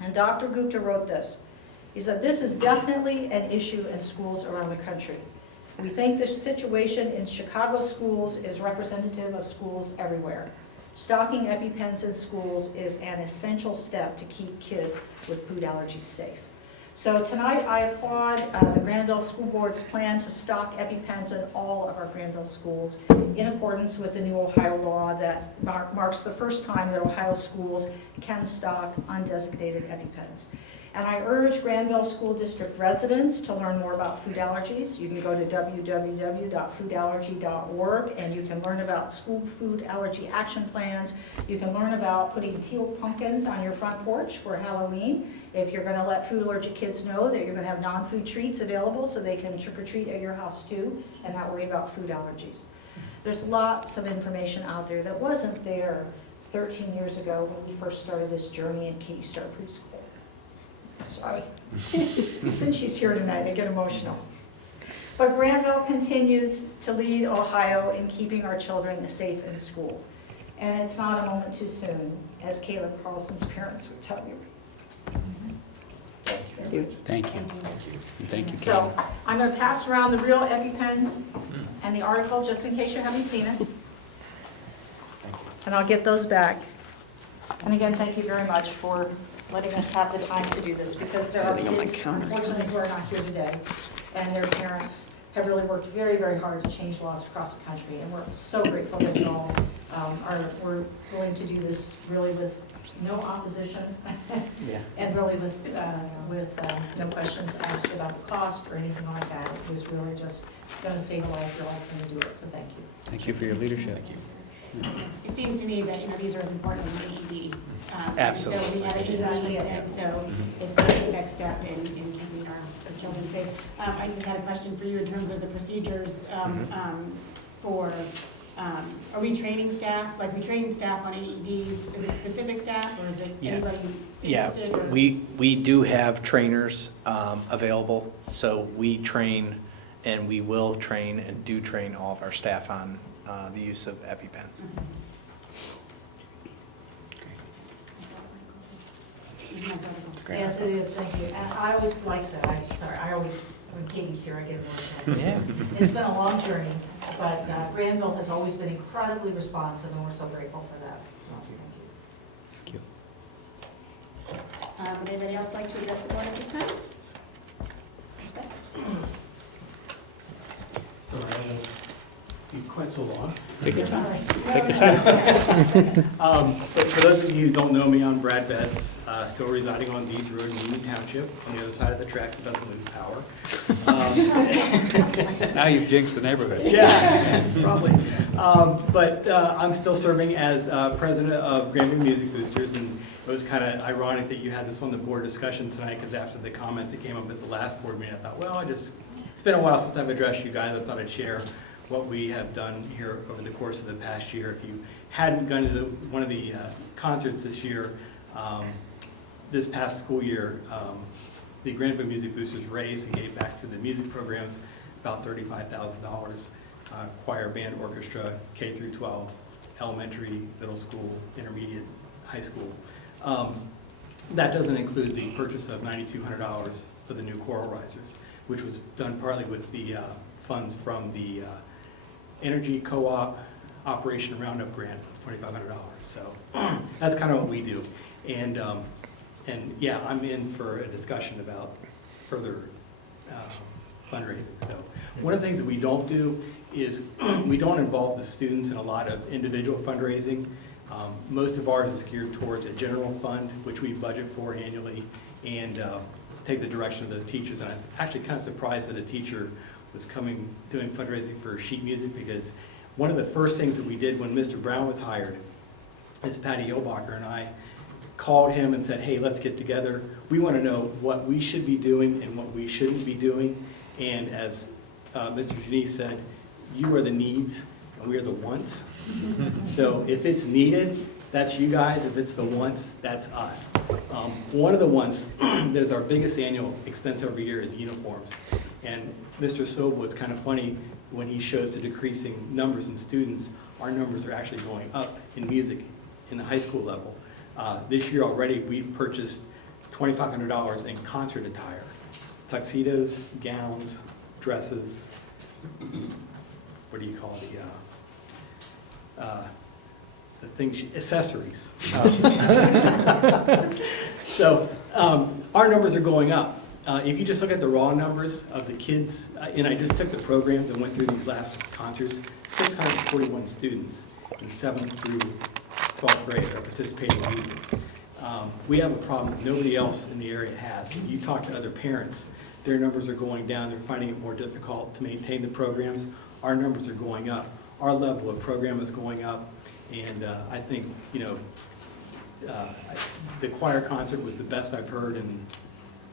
And Dr. Gupta wrote this. He said, "This is definitely an issue in schools around the country. We think the situation in Chicago schools is representative of schools everywhere. Stocking EpiPens in schools is an essential step to keep kids with food allergies safe." So tonight I applaud the Granville School Board's plan to stock EpiPens in all of our Granville schools in accordance with the new Ohio law that marks the first time that Ohio schools can stock undesignated EpiPens. And I urge Granville School District residents to learn more about food allergies. You can go to www.foodallergy.org and you can learn about school food allergy action plans. You can learn about putting teal pumpkins on your front porch for Halloween. If you're going to let food allergic kids know that you're going to have non-food treats available so they can trick or treat at your house too and not worry about food allergies. There's lots of information out there that wasn't there 13 years ago when we first started this journey in Katie Star Preschool. Sorry. Since she's here tonight, I get emotional. But Granville continues to lead Ohio in keeping our children safe in school. And it's not a moment too soon, as Caitlin Carlson's parents would tell you. Thank you. Thank you. And thank you, So Katie. I'm going to pass around the real EpiPens and the article, just in case you haven't seen it. And I'll get those back. And again, thank you very much for letting us have the time to do this, because there are Sitting on my kids, counter. unfortunately, who are not here today, and their parents have really worked very, very hard to change laws across the country, and we're so grateful that you all we're willing to do this really with no opposition, Yeah. and really with no questions asked about the cost or anything like that. It was really just, it's going to save a life, you're all going to do it, so thank you. Thank you for your leadership. Thank you. It seems to me that, these are as important as the ED. Absolutely. So we have an ED, and so it's just the next step in keeping our children safe. I just had a question for you in terms of the procedures are we training staff? Like, we train staff on AEDs. Is it specific staff, or is it anybody interested? Yeah, or? we do have trainers available, so we train and we will train and do train all of our staff on the use of EpiPens. Here's my article. Great. Yes, it is, thank you. And I always, like I said, when Katie's here, I get emotional. It's been a long journey, but Granville has always been incredibly responsive, and we're so grateful for that. So, thank you. Thank you. Would anybody else like to address the board at this time? Ms. Beck? Sorry, I don't be quite so long. Take your time. Take your time. But for those of you who don't know me, I'm Brad Betts, still residing on Deeds Road in Union Township, on the other side of the tracks that doesn't lose power. Now you've jinxed the neighborhood. Yeah, probably. But I'm still serving as president of Granville Music Boosters, and it was kind of ironic that you had this on the board discussion tonight, because after the comment that came up at the last board meeting, I thought, well, it's been a while since I've addressed you guys. I thought I'd share what we have done here over the course of the past year. If you hadn't gone to one of the concerts this year, this past school year, the Granville Music Boosters raised and gave back to the music programs about $35,000, choir, band, orchestra, K through 12, elementary, middle school, intermediate, high school. That doesn't include the purchase of $9,200 for the new choral risers, which was done partly with the funds from the Energy Co-op Operation Roundup grant, $2,500. So that's kind of what we do. And yeah, I'm in for a discussion about further fundraising. So one of the things that we don't do is we don't involve the students in a lot of individual fundraising. Most of ours is geared towards a general fund, which we budget for annually, and take the direction of the teachers. And I was actually kind of surprised that a teacher was doing fundraising for sheet music, because one of the first things that we did when Mr. Brown was hired is Patty Yelbacher and I called him and said, hey, let's get together. We want to know what we should be doing and what we shouldn't be doing. And as Mr. Janice said, you are the needs and we are the wants. So if it's needed, that's you guys. If it's the wants, that's us. One of the wants, there's our biggest annual expense every year is uniforms. And Mr. Sobel, it's kind of funny, when he shows the decreasing numbers in students, our numbers are actually going up in music in the high school level. This year already, we've purchased $2,500 in concert attire, tuxedos, gowns, dresses, what do you call the things, accessories. So our numbers are going up. If you just look at the raw numbers of the kids, and I just took the programs and went through these last concerts, 641 students in 7th through 12th grade are participating in music. We have a problem that nobody else in the area has. When you talk to other parents, their numbers are going down. They're finding it more difficult to maintain the programs. Our numbers are going up. Our level of program is going up. And I think, the choir concert was the best I've heard in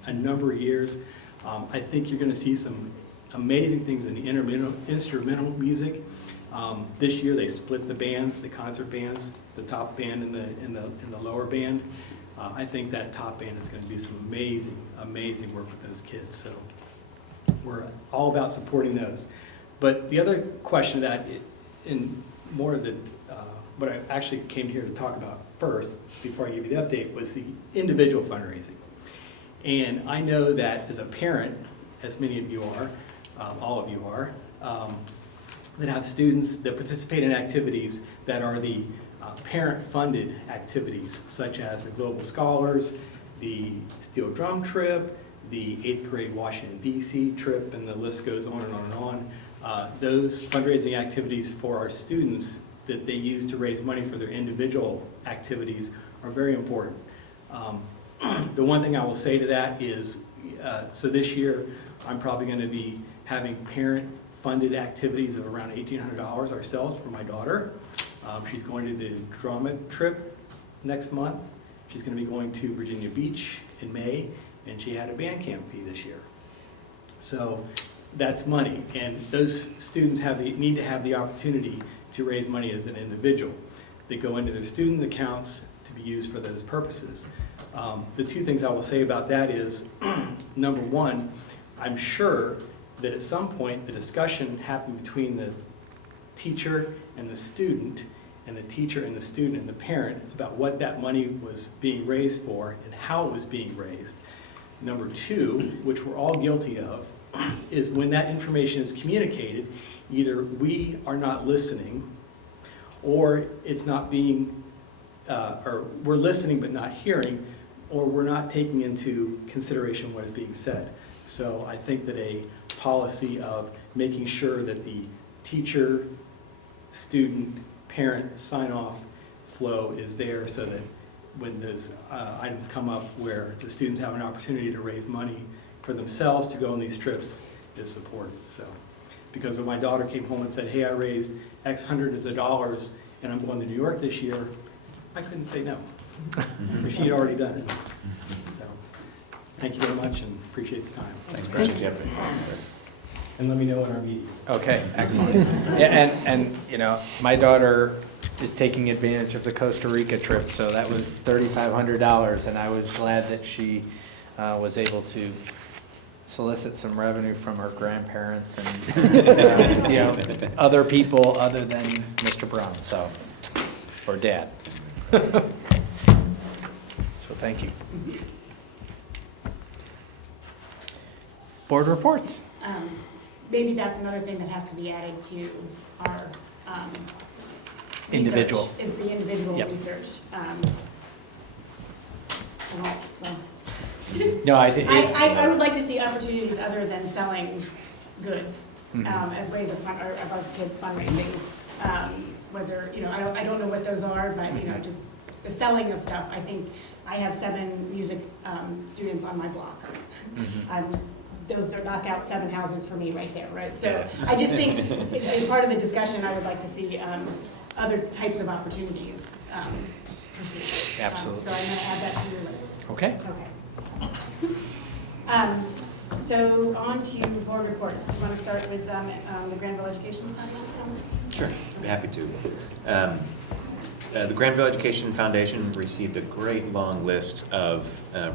a number of years. I think you're going to see some amazing things in the instrumental music. This year they split the bands, the concert bands, the top band and the lower band. I think that top band is going to do some amazing work with those kids. So we're all about supporting those. But the other question that, in more of the, what I actually came here to talk about first, before I give you the update, was the individual fundraising. And I know that as a parent, as many of you are, all of you are, that have students that participate in activities that are the parent-funded activities, such as the Global Scholars, the Steel Drum Trip, the 8th grade Washington, D.C. trip, and the list goes on and on and on. Those fundraising activities for our students that they use to raise money for their individual activities are very important. The one thing I will say to that is, so this year, I'm probably going to be having parent-funded activities of around $1,800 ourselves for my daughter. She's going to the drama trip next month. She's going to be going to Virginia Beach in May, and she had a band camp fee this year. So that's money, and those students need to have the opportunity to raise money as an individual. They go into their student accounts to be used for those purposes. The two things I will say about that is, number one, I'm sure that at some point the discussion happened between the teacher and the student and the teacher and the student and the parent about what that money was being raised for and how it was being raised. Number two, which we're all guilty of, is when that information is communicated, either we are not listening, or it's not being, or we're listening but not hearing, or we're not taking into consideration what is being said. So I think that a policy of making sure that the teacher, student, parent sign-off flow is there so that when those items come up where the students have an opportunity to raise money for themselves to go on these trips is supported. So, because when my daughter came home and said, hey, I raised X hundreds of dollars and I'm going to New York this year, I couldn't say no, because she had already done it. So, thank you very much and appreciate the time. Thanks, Thank Brett. And let me know in our meeting. Okay, excellent. Yeah, and, you know, my daughter is taking advantage of the Costa Rica trip, so that was $3,500, and I was glad that she was able to solicit some revenue from her grandparents and, you know, other people other than Mr. Brown, so, or Dad. So thank you. Board reports. Maybe that's another thing that has to be added to our Individual. research, is the individual Yep. research. Well, No, I think. I would like to see opportunities other than selling goods Mhm. as ways of of our kids fundraising. Whether, you know, I don't know what those are, but, you know, just the selling of stuff. I think I have 7 music students on my block. Those are knock out 7 houses for me right there, right? So I just think as part of the discussion, I would like to see other types of opportunities pursued. Absolutely. So I'm going to add that to your list. Okay. Okay. So on to board reports. Do you want to start with the Granville Education Foundation? Sure, I'd be happy to. The Granville Education Foundation received a great long list of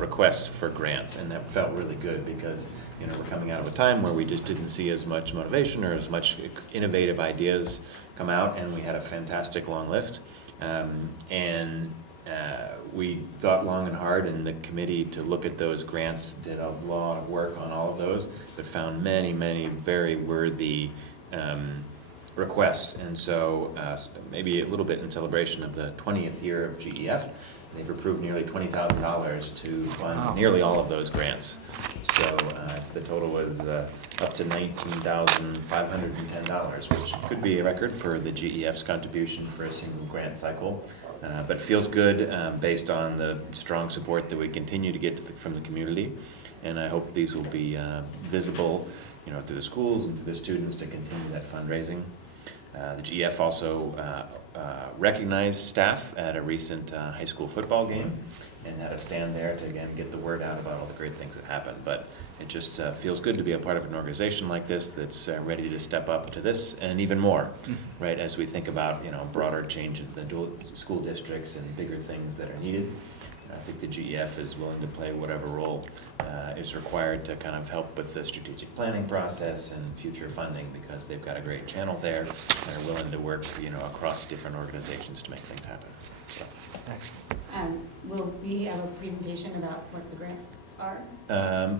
requests for grants, and that felt really good because, you know, we're coming out of a time where we just didn't see as much motivation or as much innovative ideas come out, and we had a fantastic long list. We thought long and hard in the committee to look at those grants, did a lot of work on all of those, but found many, many very worthy requests. And so maybe a little bit in celebration of the 20th year of GEF, they've approved nearly $20,000 to fund nearly all of those grants. So the total was up to $19,510, which could be a record for the GEF's contribution for a single grant cycle. But feels good based on the strong support that we continue to get from the community. And I hope these will be visible, you know, through the schools and through the students to continue that fundraising. The GEF also recognized staff at a recent high school football game and had a stand there to, again, get the word out about all the great things that happened. But it just feels good to be a part of an organization like this that's ready to step up to this and even more, right, as we think about, you know, broader changes in the dual school districts and bigger things that are needed. I think the GEF is willing to play whatever role is required to kind of help with the strategic planning process and future funding, because they've got a great channel there and are willing to work, you know, across different organizations to make things happen. So. Will we have a presentation about what the grants are?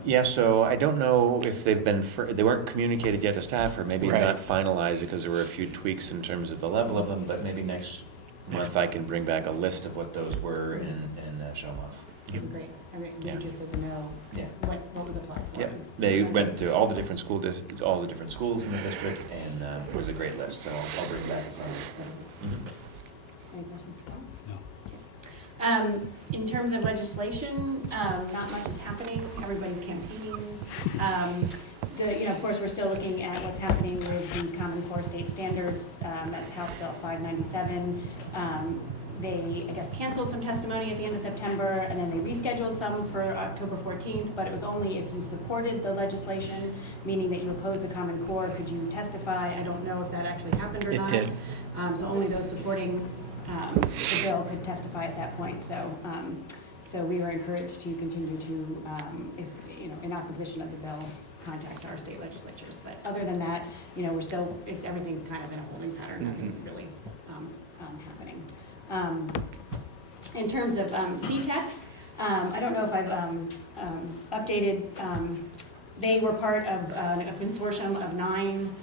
Yeah, so I don't know if they've been, they weren't communicated yet to staff, or maybe Right. not finalized because there were a few tweaks in terms of the level of them, but maybe next month I can bring back a list of what those were and show them off. Great. I'm Yeah. interested to know Yeah. what was applied for. Yeah, they went to all the different schools in the district, and it was a great list, so I'll bring back some. Any questions? No. In terms of legislation, not much is happening. Everybody's campaigning. You know, of course, we're still looking at what's happening with the Common Core state standards. That's House Bill 597. They, I guess, canceled some testimony at the end of September, and then they rescheduled some for October 14th, but it was only if you supported the legislation, meaning that you opposed the Common Core, could you testify. I don't know if that actually happened or not. It did. So only those supporting the bill could testify at that point. So we were encouraged to continue to, if, you know, in opposition of the bill, contact our state legislatures. But other than that, you know, we're still, everything's kind of in a holding pattern. Nothing's really happening. In terms of CTEC, I don't know if I've updated, they were part of a consortium of 9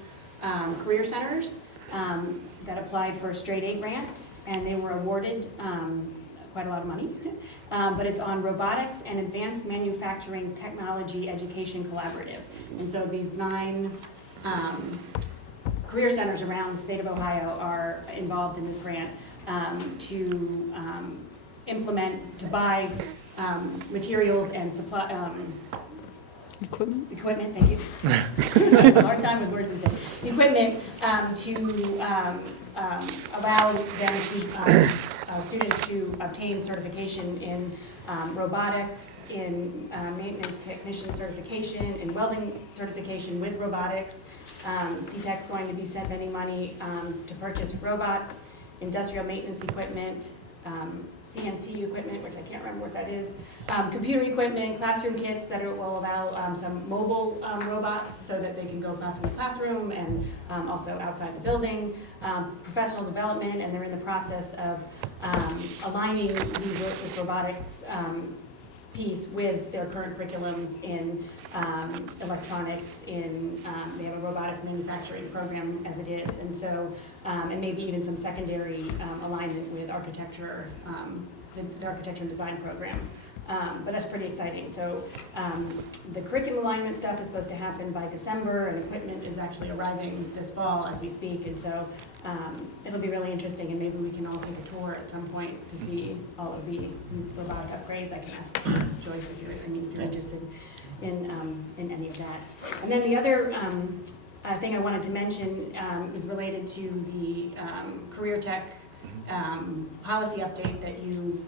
career centers that applied for a straight A grant, and they were awarded quite a lot of money. But it's on robotics and advanced manufacturing technology education collaborative. And so these 9 career centers around the state of Ohio are involved in this grant to implement, to buy materials and supply, equipment, thank you. Hard time with words these days. Equipment to allow them to, students to obtain certification in robotics, in maintenance technician certification, in welding certification with robotics. CTEC's going to be spending money to purchase robots, industrial maintenance equipment, CNC equipment, which I can't remember what that is, computer equipment, classroom kits that will allow some mobile robots so that they can go classroom to classroom and also outside the building, professional development, and they're in the process of aligning this robotics piece with their current curriculums in electronics, in they have a robotics manufacturing program as it is, and so and maybe even some secondary alignment with architecture, the architecture and design program. But that's pretty exciting. So the curriculum alignment stuff is supposed to happen by December, and equipment is actually arriving this fall as we speak, and so it'll be really interesting, and maybe we can all take a tour at some point to see all of these robotic upgrades. I can ask Joyce if you're interested in any of that. And then the other thing I wanted to mention is related to the career tech policy update that you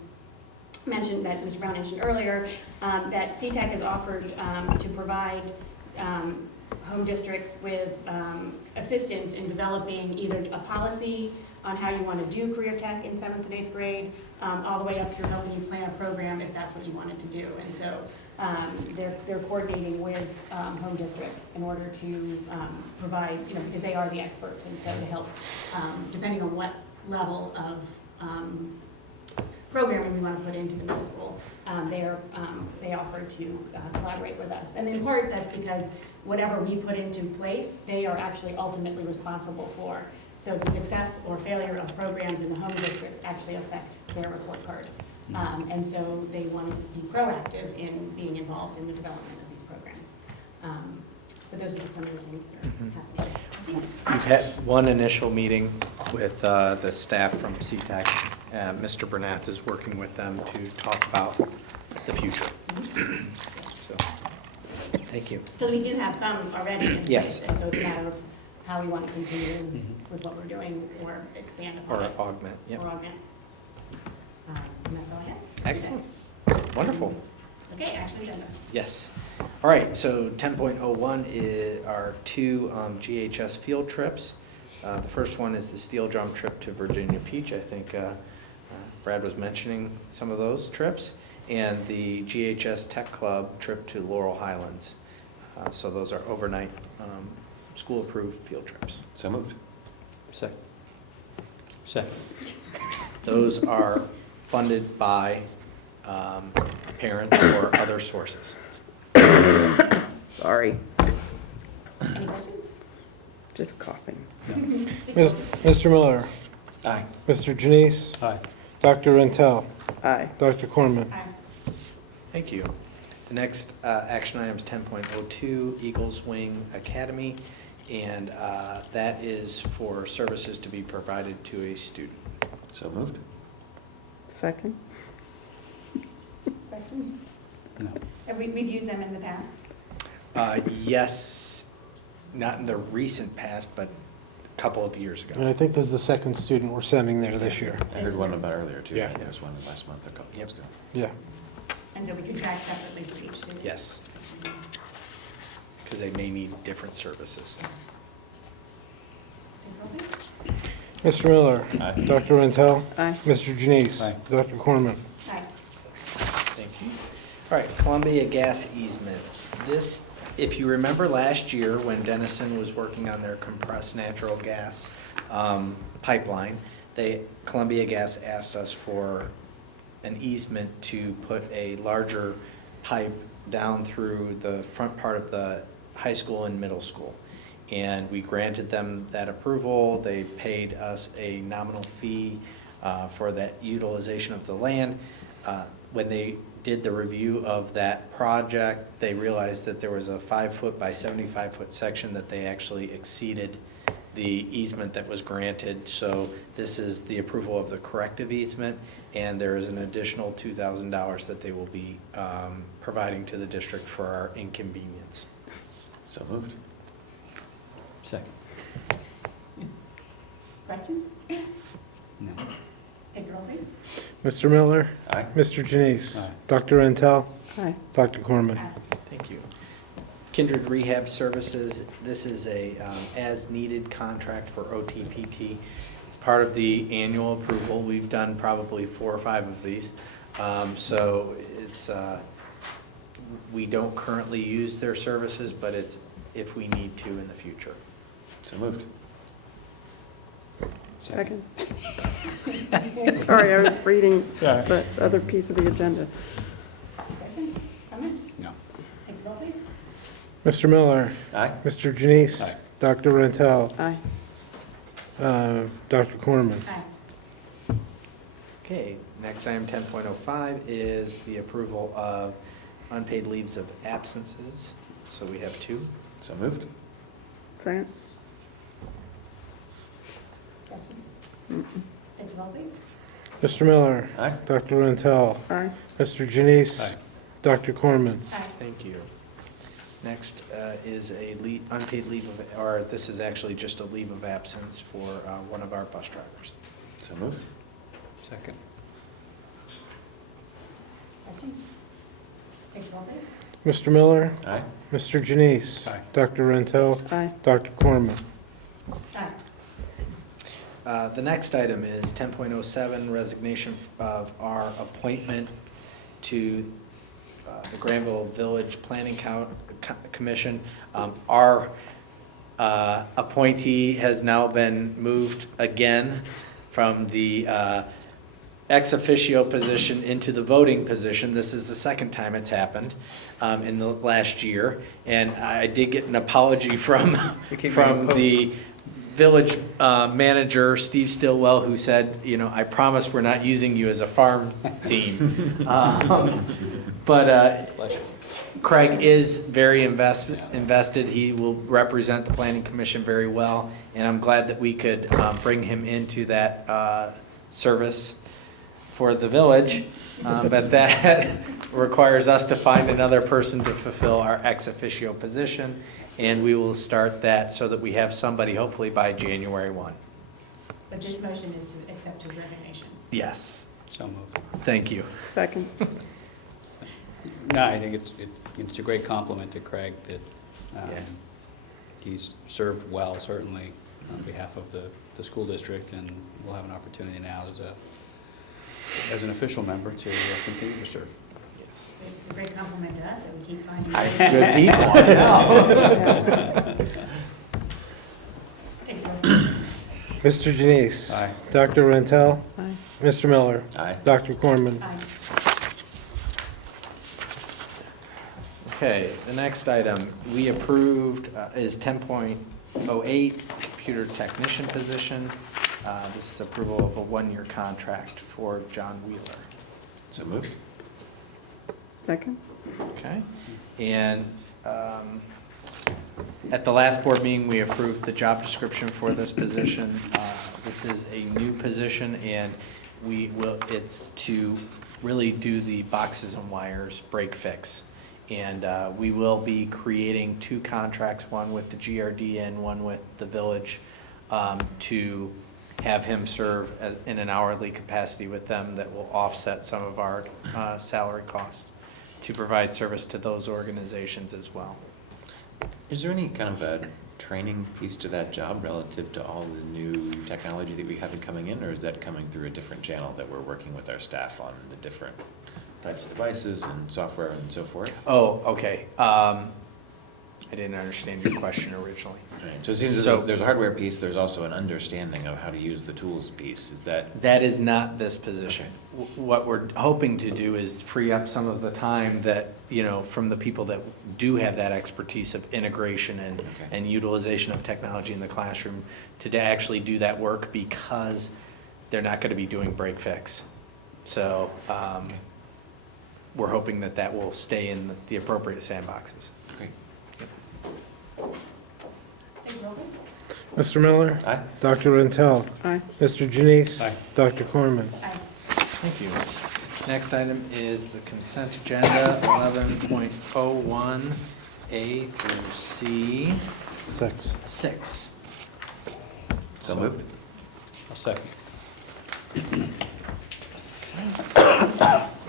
mentioned, that Mr. Brown mentioned earlier, that CTEC has offered to provide home districts with assistance in developing either a policy on how you want to do career tech in 7th and 8th grade, all the way up through helping you plan a program if that's what you wanted to do. And so they're coordinating with home districts in order to provide, because they are the experts, and so to help, depending on what level of programming we want to put into the middle school, they offer to collaborate with us. And in part, that's because whatever we put into place, they are actually ultimately responsible for. So the success or failure of programs in the home districts actually affect their report card. And so they want to be proactive in being involved in the development of these programs. But those are just some of the things that are happening. We've had one initial meeting with the staff from CTEC. Mr. Bernath is working with them to talk about the future. So, thank you. Because we do have some already in place, Yes. and so it's a matter of how we want to continue with what we're doing or expand upon Or it. augment, yep. Or augment. And that's all I have. Excellent. Wonderful. Okay, action agenda. Yes. All right, so 10.01 is our 2 GHS field trips. The first one is the Steel Drum trip to Virginia Beach. I think Brad was mentioning some of those trips. And the GHS Tech Club trip to Laurel Highlands. So those are overnight school-approved field trips. So moved. Second. Those are funded by parents or other sources. Sorry, Any questions? just coughing. Mr. Miller, Aye. Mr. Janice, Aye. Dr. Rentel, Aye. Dr. Corman. Aye. Thank you. The next action item is 10.02, Eagles Wing Academy, and that is for services to be provided to a student. So moved. Second? Questions? No. We've used them in the past. Yes, not in the recent past, but a couple of years And ago. I think this is the second student we're sending there this year. I heard one about earlier, too. Yeah. There was one last month, a couple months ago. Yeah. And so we contract separately for each student? Yes. Because they may need different services. Mr. Miller, Aye. Dr. Rentel, Aye. Mr. Janice, Aye. Dr. Corman. Aye. Thank you. All right, Columbia Gas Easement. This, if you remember last year when Denison was working on their compressed natural gas pipeline, Columbia Gas asked us for an easement to put a larger pipe down through the front part of the high school and middle school. And we granted them that approval. They paid us a nominal fee for that utilization of the land. When they did the review of that project, they realized that there was a 5-foot by 75-foot section that they actually exceeded the easement that was granted. So this is the approval of the corrective easement, and there is an additional $2,000 that they will be providing to the district for our inconvenience. So moved. Second. Questions? No. Take the roll, please. Mr. Miller? Aye. Mr. Janice? Aye. Dr. Rentel? Aye. Dr. Corman? Thank you. Kindred Rehab Services, this is a as-needed contract for OTPT. It's part of the annual approval. We've done probably 4 or 5 of these. So it's, we don't currently use their services, but it's if we need to in the future. So moved. Second. Sorry, I was reading the other piece of the agenda. Questions? Comments? No. Take the roll, please. Mr. Miller? Aye. Mr. Janice? Aye. Dr. Rentel? Aye. Dr. Corman? Aye. Okay, next item 10.05 is the approval of unpaid leaves of absences. So we have 2. So moved. Second. Questions? Take the roll, please. Mr. Miller? Aye. Dr. Rentel? Aye. Mr. Janice? Aye. Dr. Corman? Aye. Thank you. Next is a unpaid leave of, or this is actually just a leave of absence for one of our bus drivers. So moved. Second. Questions? Take the roll, please. Mr. Miller? Aye. Mr. Janice? Aye. Dr. Rentel? Aye. Dr. Corman? Aye. The next item is 10.07, resignation of our appointment to the Granville Village Planning Commission. Our appointee has now been moved again from the ex officio position into the voting position. This is the second time it's happened in the last year. And I did get an apology from the village manager, Steve Stillwell, who said, you know, I promise we're not using you as a farm team. But Craig is very invested. He will represent the Planning Commission very well, and I'm glad that we could bring him into that service for the village. But that requires us to find another person to fulfill our ex officio position, and we will start that so that we have somebody hopefully by January 1. But this motion is to accept his resignation. Yes, So moved. thank you. Second. No, I think it's a great compliment to Craig that Yeah. he's served well, certainly, on behalf of the school district, and we'll have an opportunity now as an official member to continue to serve. It's a great compliment to us that we keep finding. Good people, I know. Take the roll, please. Mr. Janice? Aye. Dr. Rentel? Aye. Mr. Miller? Aye. Dr. Corman? Aye. Okay, the next item we approved is 10.08, computer technician position. This is approval of a 1-year contract for John Wheeler. So moved. Second. Okay, and at the last board meeting, we approved the job description for this position. This is a new position, and it's to really do the boxes and wires break fix. And we will be creating 2 contracts, one with the GRD and one with the village, to have him serve in an hourly capacity with them that will offset some of our salary costs to provide service to those organizations as well. Is there any kind of a training piece to that job relative to all the new technology that we have coming in, or is that coming through a different channel that we're working with our staff on the different types of devices and software and so forth? Oh, okay. I didn't understand your question originally. So it seems as So- though there's a hardware piece, there's also an understanding of how to use the tools piece. Is that? That is not this position. What we're hoping to do is free up some of the time that, from the people that do have that expertise of integration and utilization of technology in the classroom to actually do that work, because they're not going to be doing break fix. So we're hoping that will stay in the appropriate sandboxes. Great. Mr. Miller? Aye. Dr. Rentel? Aye. Mr. Janice? Aye. Dr. Corman? Thank you. Next item is the consent agenda, 11.01 A through C, 6. So moved. A second.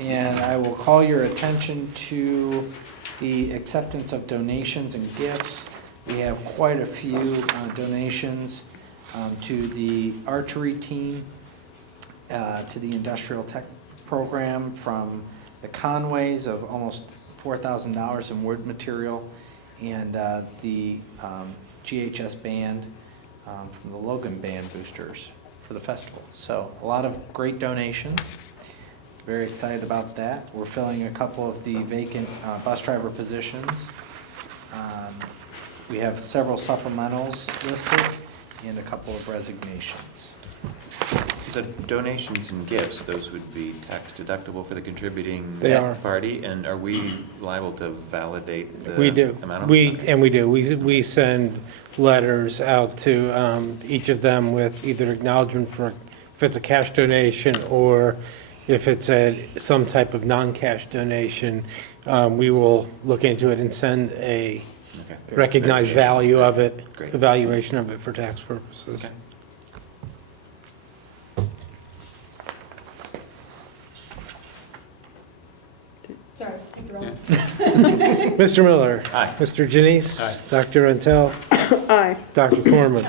And I will call your attention to the acceptance of donations and gifts. We have quite a few donations to the archery team, to the industrial tech program from the Conways of almost $4,000 in wood material, and the GHS band from the Logan Band Boosters for the festival. So a lot of great donations. Very excited about that. We're filling a couple of the vacant bus driver positions. We have several supplementals listed and a couple of resignations. The donations and gifts, those would be tax deductible for the contributing They are. party, and are we liable to validate the We do. amount of? We Okay. do. We send letters out to each of them with either acknowledgement for if it's a cash donation or if it's some type of non-cash donation. We will look into it and send a Okay. recognized value of it, Great. evaluation of it for tax purposes. Okay. Sorry, take the wrong. Mr. Miller? Aye. Mr. Janice? Aye. Dr. Rentel? Aye. Dr. Corman?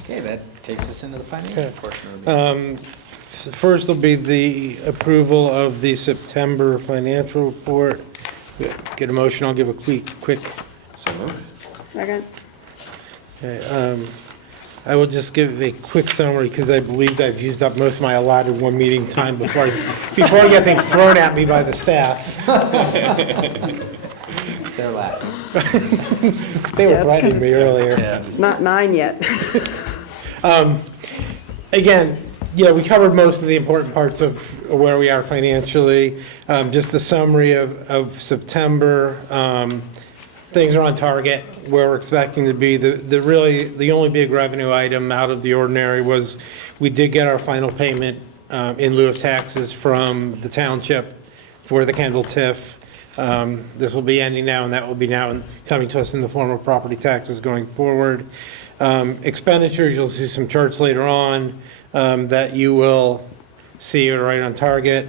Okay, that takes us into the financial Okay. portion of the meeting. First will be the approval of the September financial report. Get a motion, I'll give a quick, So moved. Second? okay, I will just give a quick summary because I believe I've used up most of my allotted one meeting time before I get things thrown at me by the staff. They're laughing. They were Yeah, it's 'cause threatening me earlier. It's not 9 yet. Again, yeah, we covered most of the important parts of where we are financially. Just a summary of September. Things are on target where we're expecting to be. The only big revenue item out of the ordinary was we did get our final payment in lieu of taxes from the township for the Kendall TIF. This will be ending now, and that will be now coming to us in the form of property taxes going forward. Expenditures, you'll see some charts later on that you will see are right on target.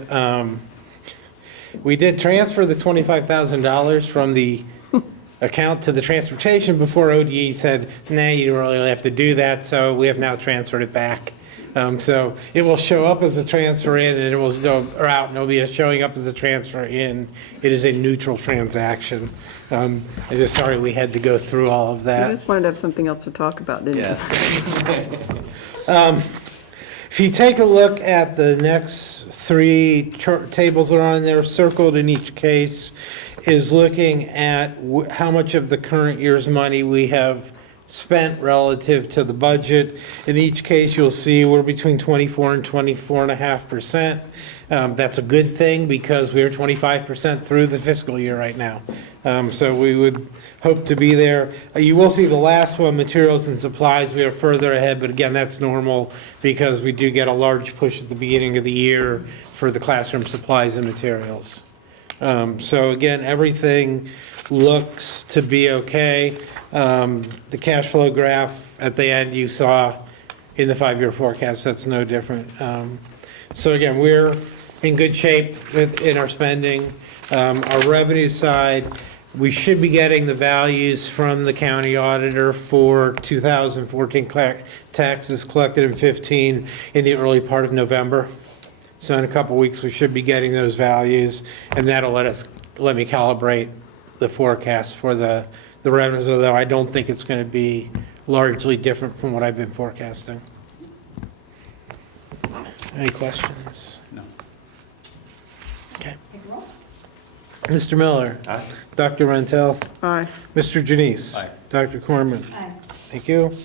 We did transfer the $25,000 from the account to the transportation before ODE said, nah, you don't really have to do that, so we have now transferred it back. So it will show up as a transfer in, and it will go or out, and it'll be showing up as a transfer in. It is a neutral transaction. I'm just sorry we had to go through all of You that. just wanted to have something else to talk about, didn't you? Yes. If you take a look at the next three tables that are on there, circled in each case, is looking at how much of the current year's money we have spent relative to the budget. In each case, you'll see we're between 24 and 24.5%. That's a good thing because we're 25% through the fiscal year right now. So we would hope to be there. You will see the last one, materials and supplies, we are further ahead, but again, that's normal because we do get a large push at the beginning of the year for the classroom supplies and materials. So again, everything looks to be okay. The cash flow graph at the end you saw in the 5-year forecast, that's no different. So again, we're in good shape in our spending. Our revenue side, we should be getting the values from the county auditor for 2014 taxes collected in 15 in the early part of November. So in a couple weeks, we should be getting those values, and that'll let me calibrate the forecast for the revenues, although I don't think it's going to be largely different from what I've been forecasting. Any questions? No. Okay. Take a roll. Mr. Miller? Aye. Dr. Rentel? Aye. Mr. Janice? Aye. Dr. Corman? Aye. Thank you.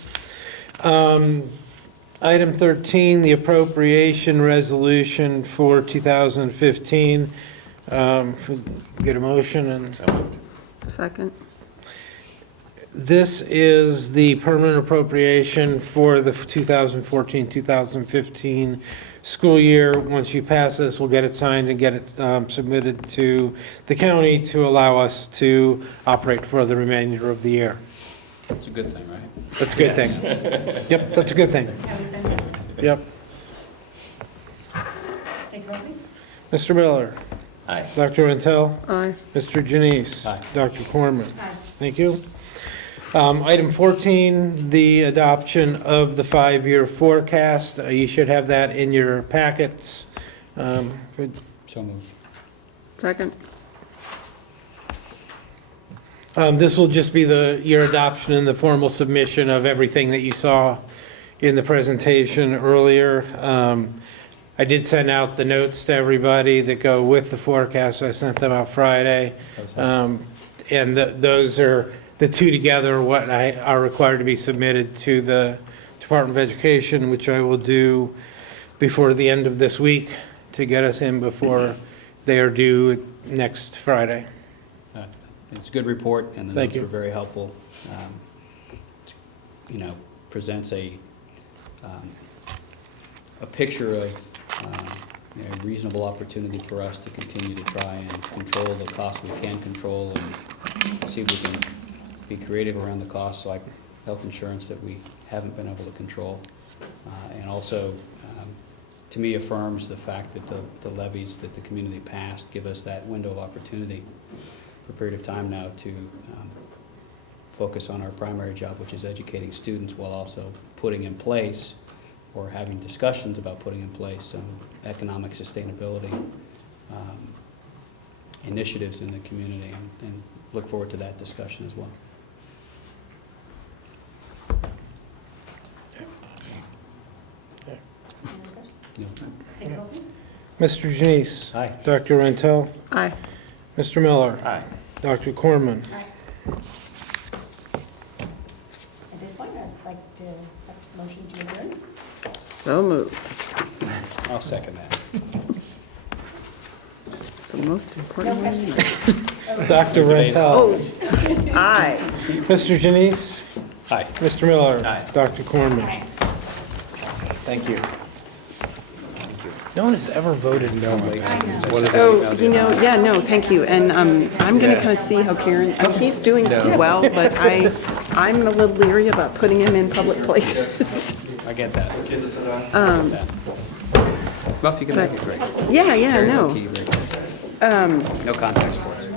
Item 13, the appropriation resolution for 2015. Get a motion and. So moved. Second. This is the permanent appropriation for the 2014-2015 school year. Once you pass this, we'll get it signed and get it submitted to the county to allow us to operate for the remainder of the year. That's a good thing, right? That's a good thing. Yep, that's a good thing. That was fantastic. Yep. Take a roll, please. Mr. Miller? Aye. Dr. Rentel? Aye. Mr. Janice? Aye. Dr. Corman? Aye. Thank you. Item 14, the adoption of the 5-year forecast. You should have that in your packets. So moved. Second. This will just be your adoption and the formal submission of everything that you saw in the presentation earlier. I did send out the notes to everybody that go with the forecast. I sent them out Friday. And those are, the two together, what are required to be submitted to the Department of Education, which I will do before the end of this week to get us in before they are due next Friday. It's a good report, and the Thank notes you. were very helpful. Presents a picture of a reasonable opportunity for us to continue to try and control the costs we can control and see if we can be creative around the costs, like health insurance that we haven't been able to control. And also, to me, affirms the fact that the levies that the community passed give us that window of opportunity for a period of time now to focus on our primary job, which is educating students, while also putting in place or having discussions about putting in place some economic sustainability initiatives in the community, and look forward to that discussion as well. No. Take a roll, please. Mr. Janice? Aye. Dr. Rentel? Aye. Mr. Miller? Aye. Dr. Corman? Aye. At this point, I'd like to accept a motion to adjourn. So moved. I'll second that. The most No important one. questions. Dr. Rentel? Oh, aye. Mr. Janice? Aye. Mr. Miller? Aye. Dr. Corman? Aye. Thank you. No one has ever voted no. I know. Oh, yeah, no, thank you. And I'm going to kind of see how Karen, he's doing well, but I'm a little leery about putting him in public places. I get that. Buff, you can make it great. Yeah, no. Low-key, very good. No contact sports.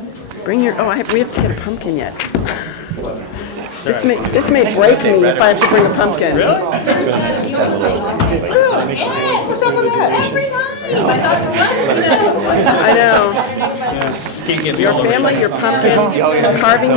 Bring your, we have to get a pumpkin yet. This may break me if I have to bring a pumpkin. Really? What's up with that? Every time. I know. Your family, your pumpkin carving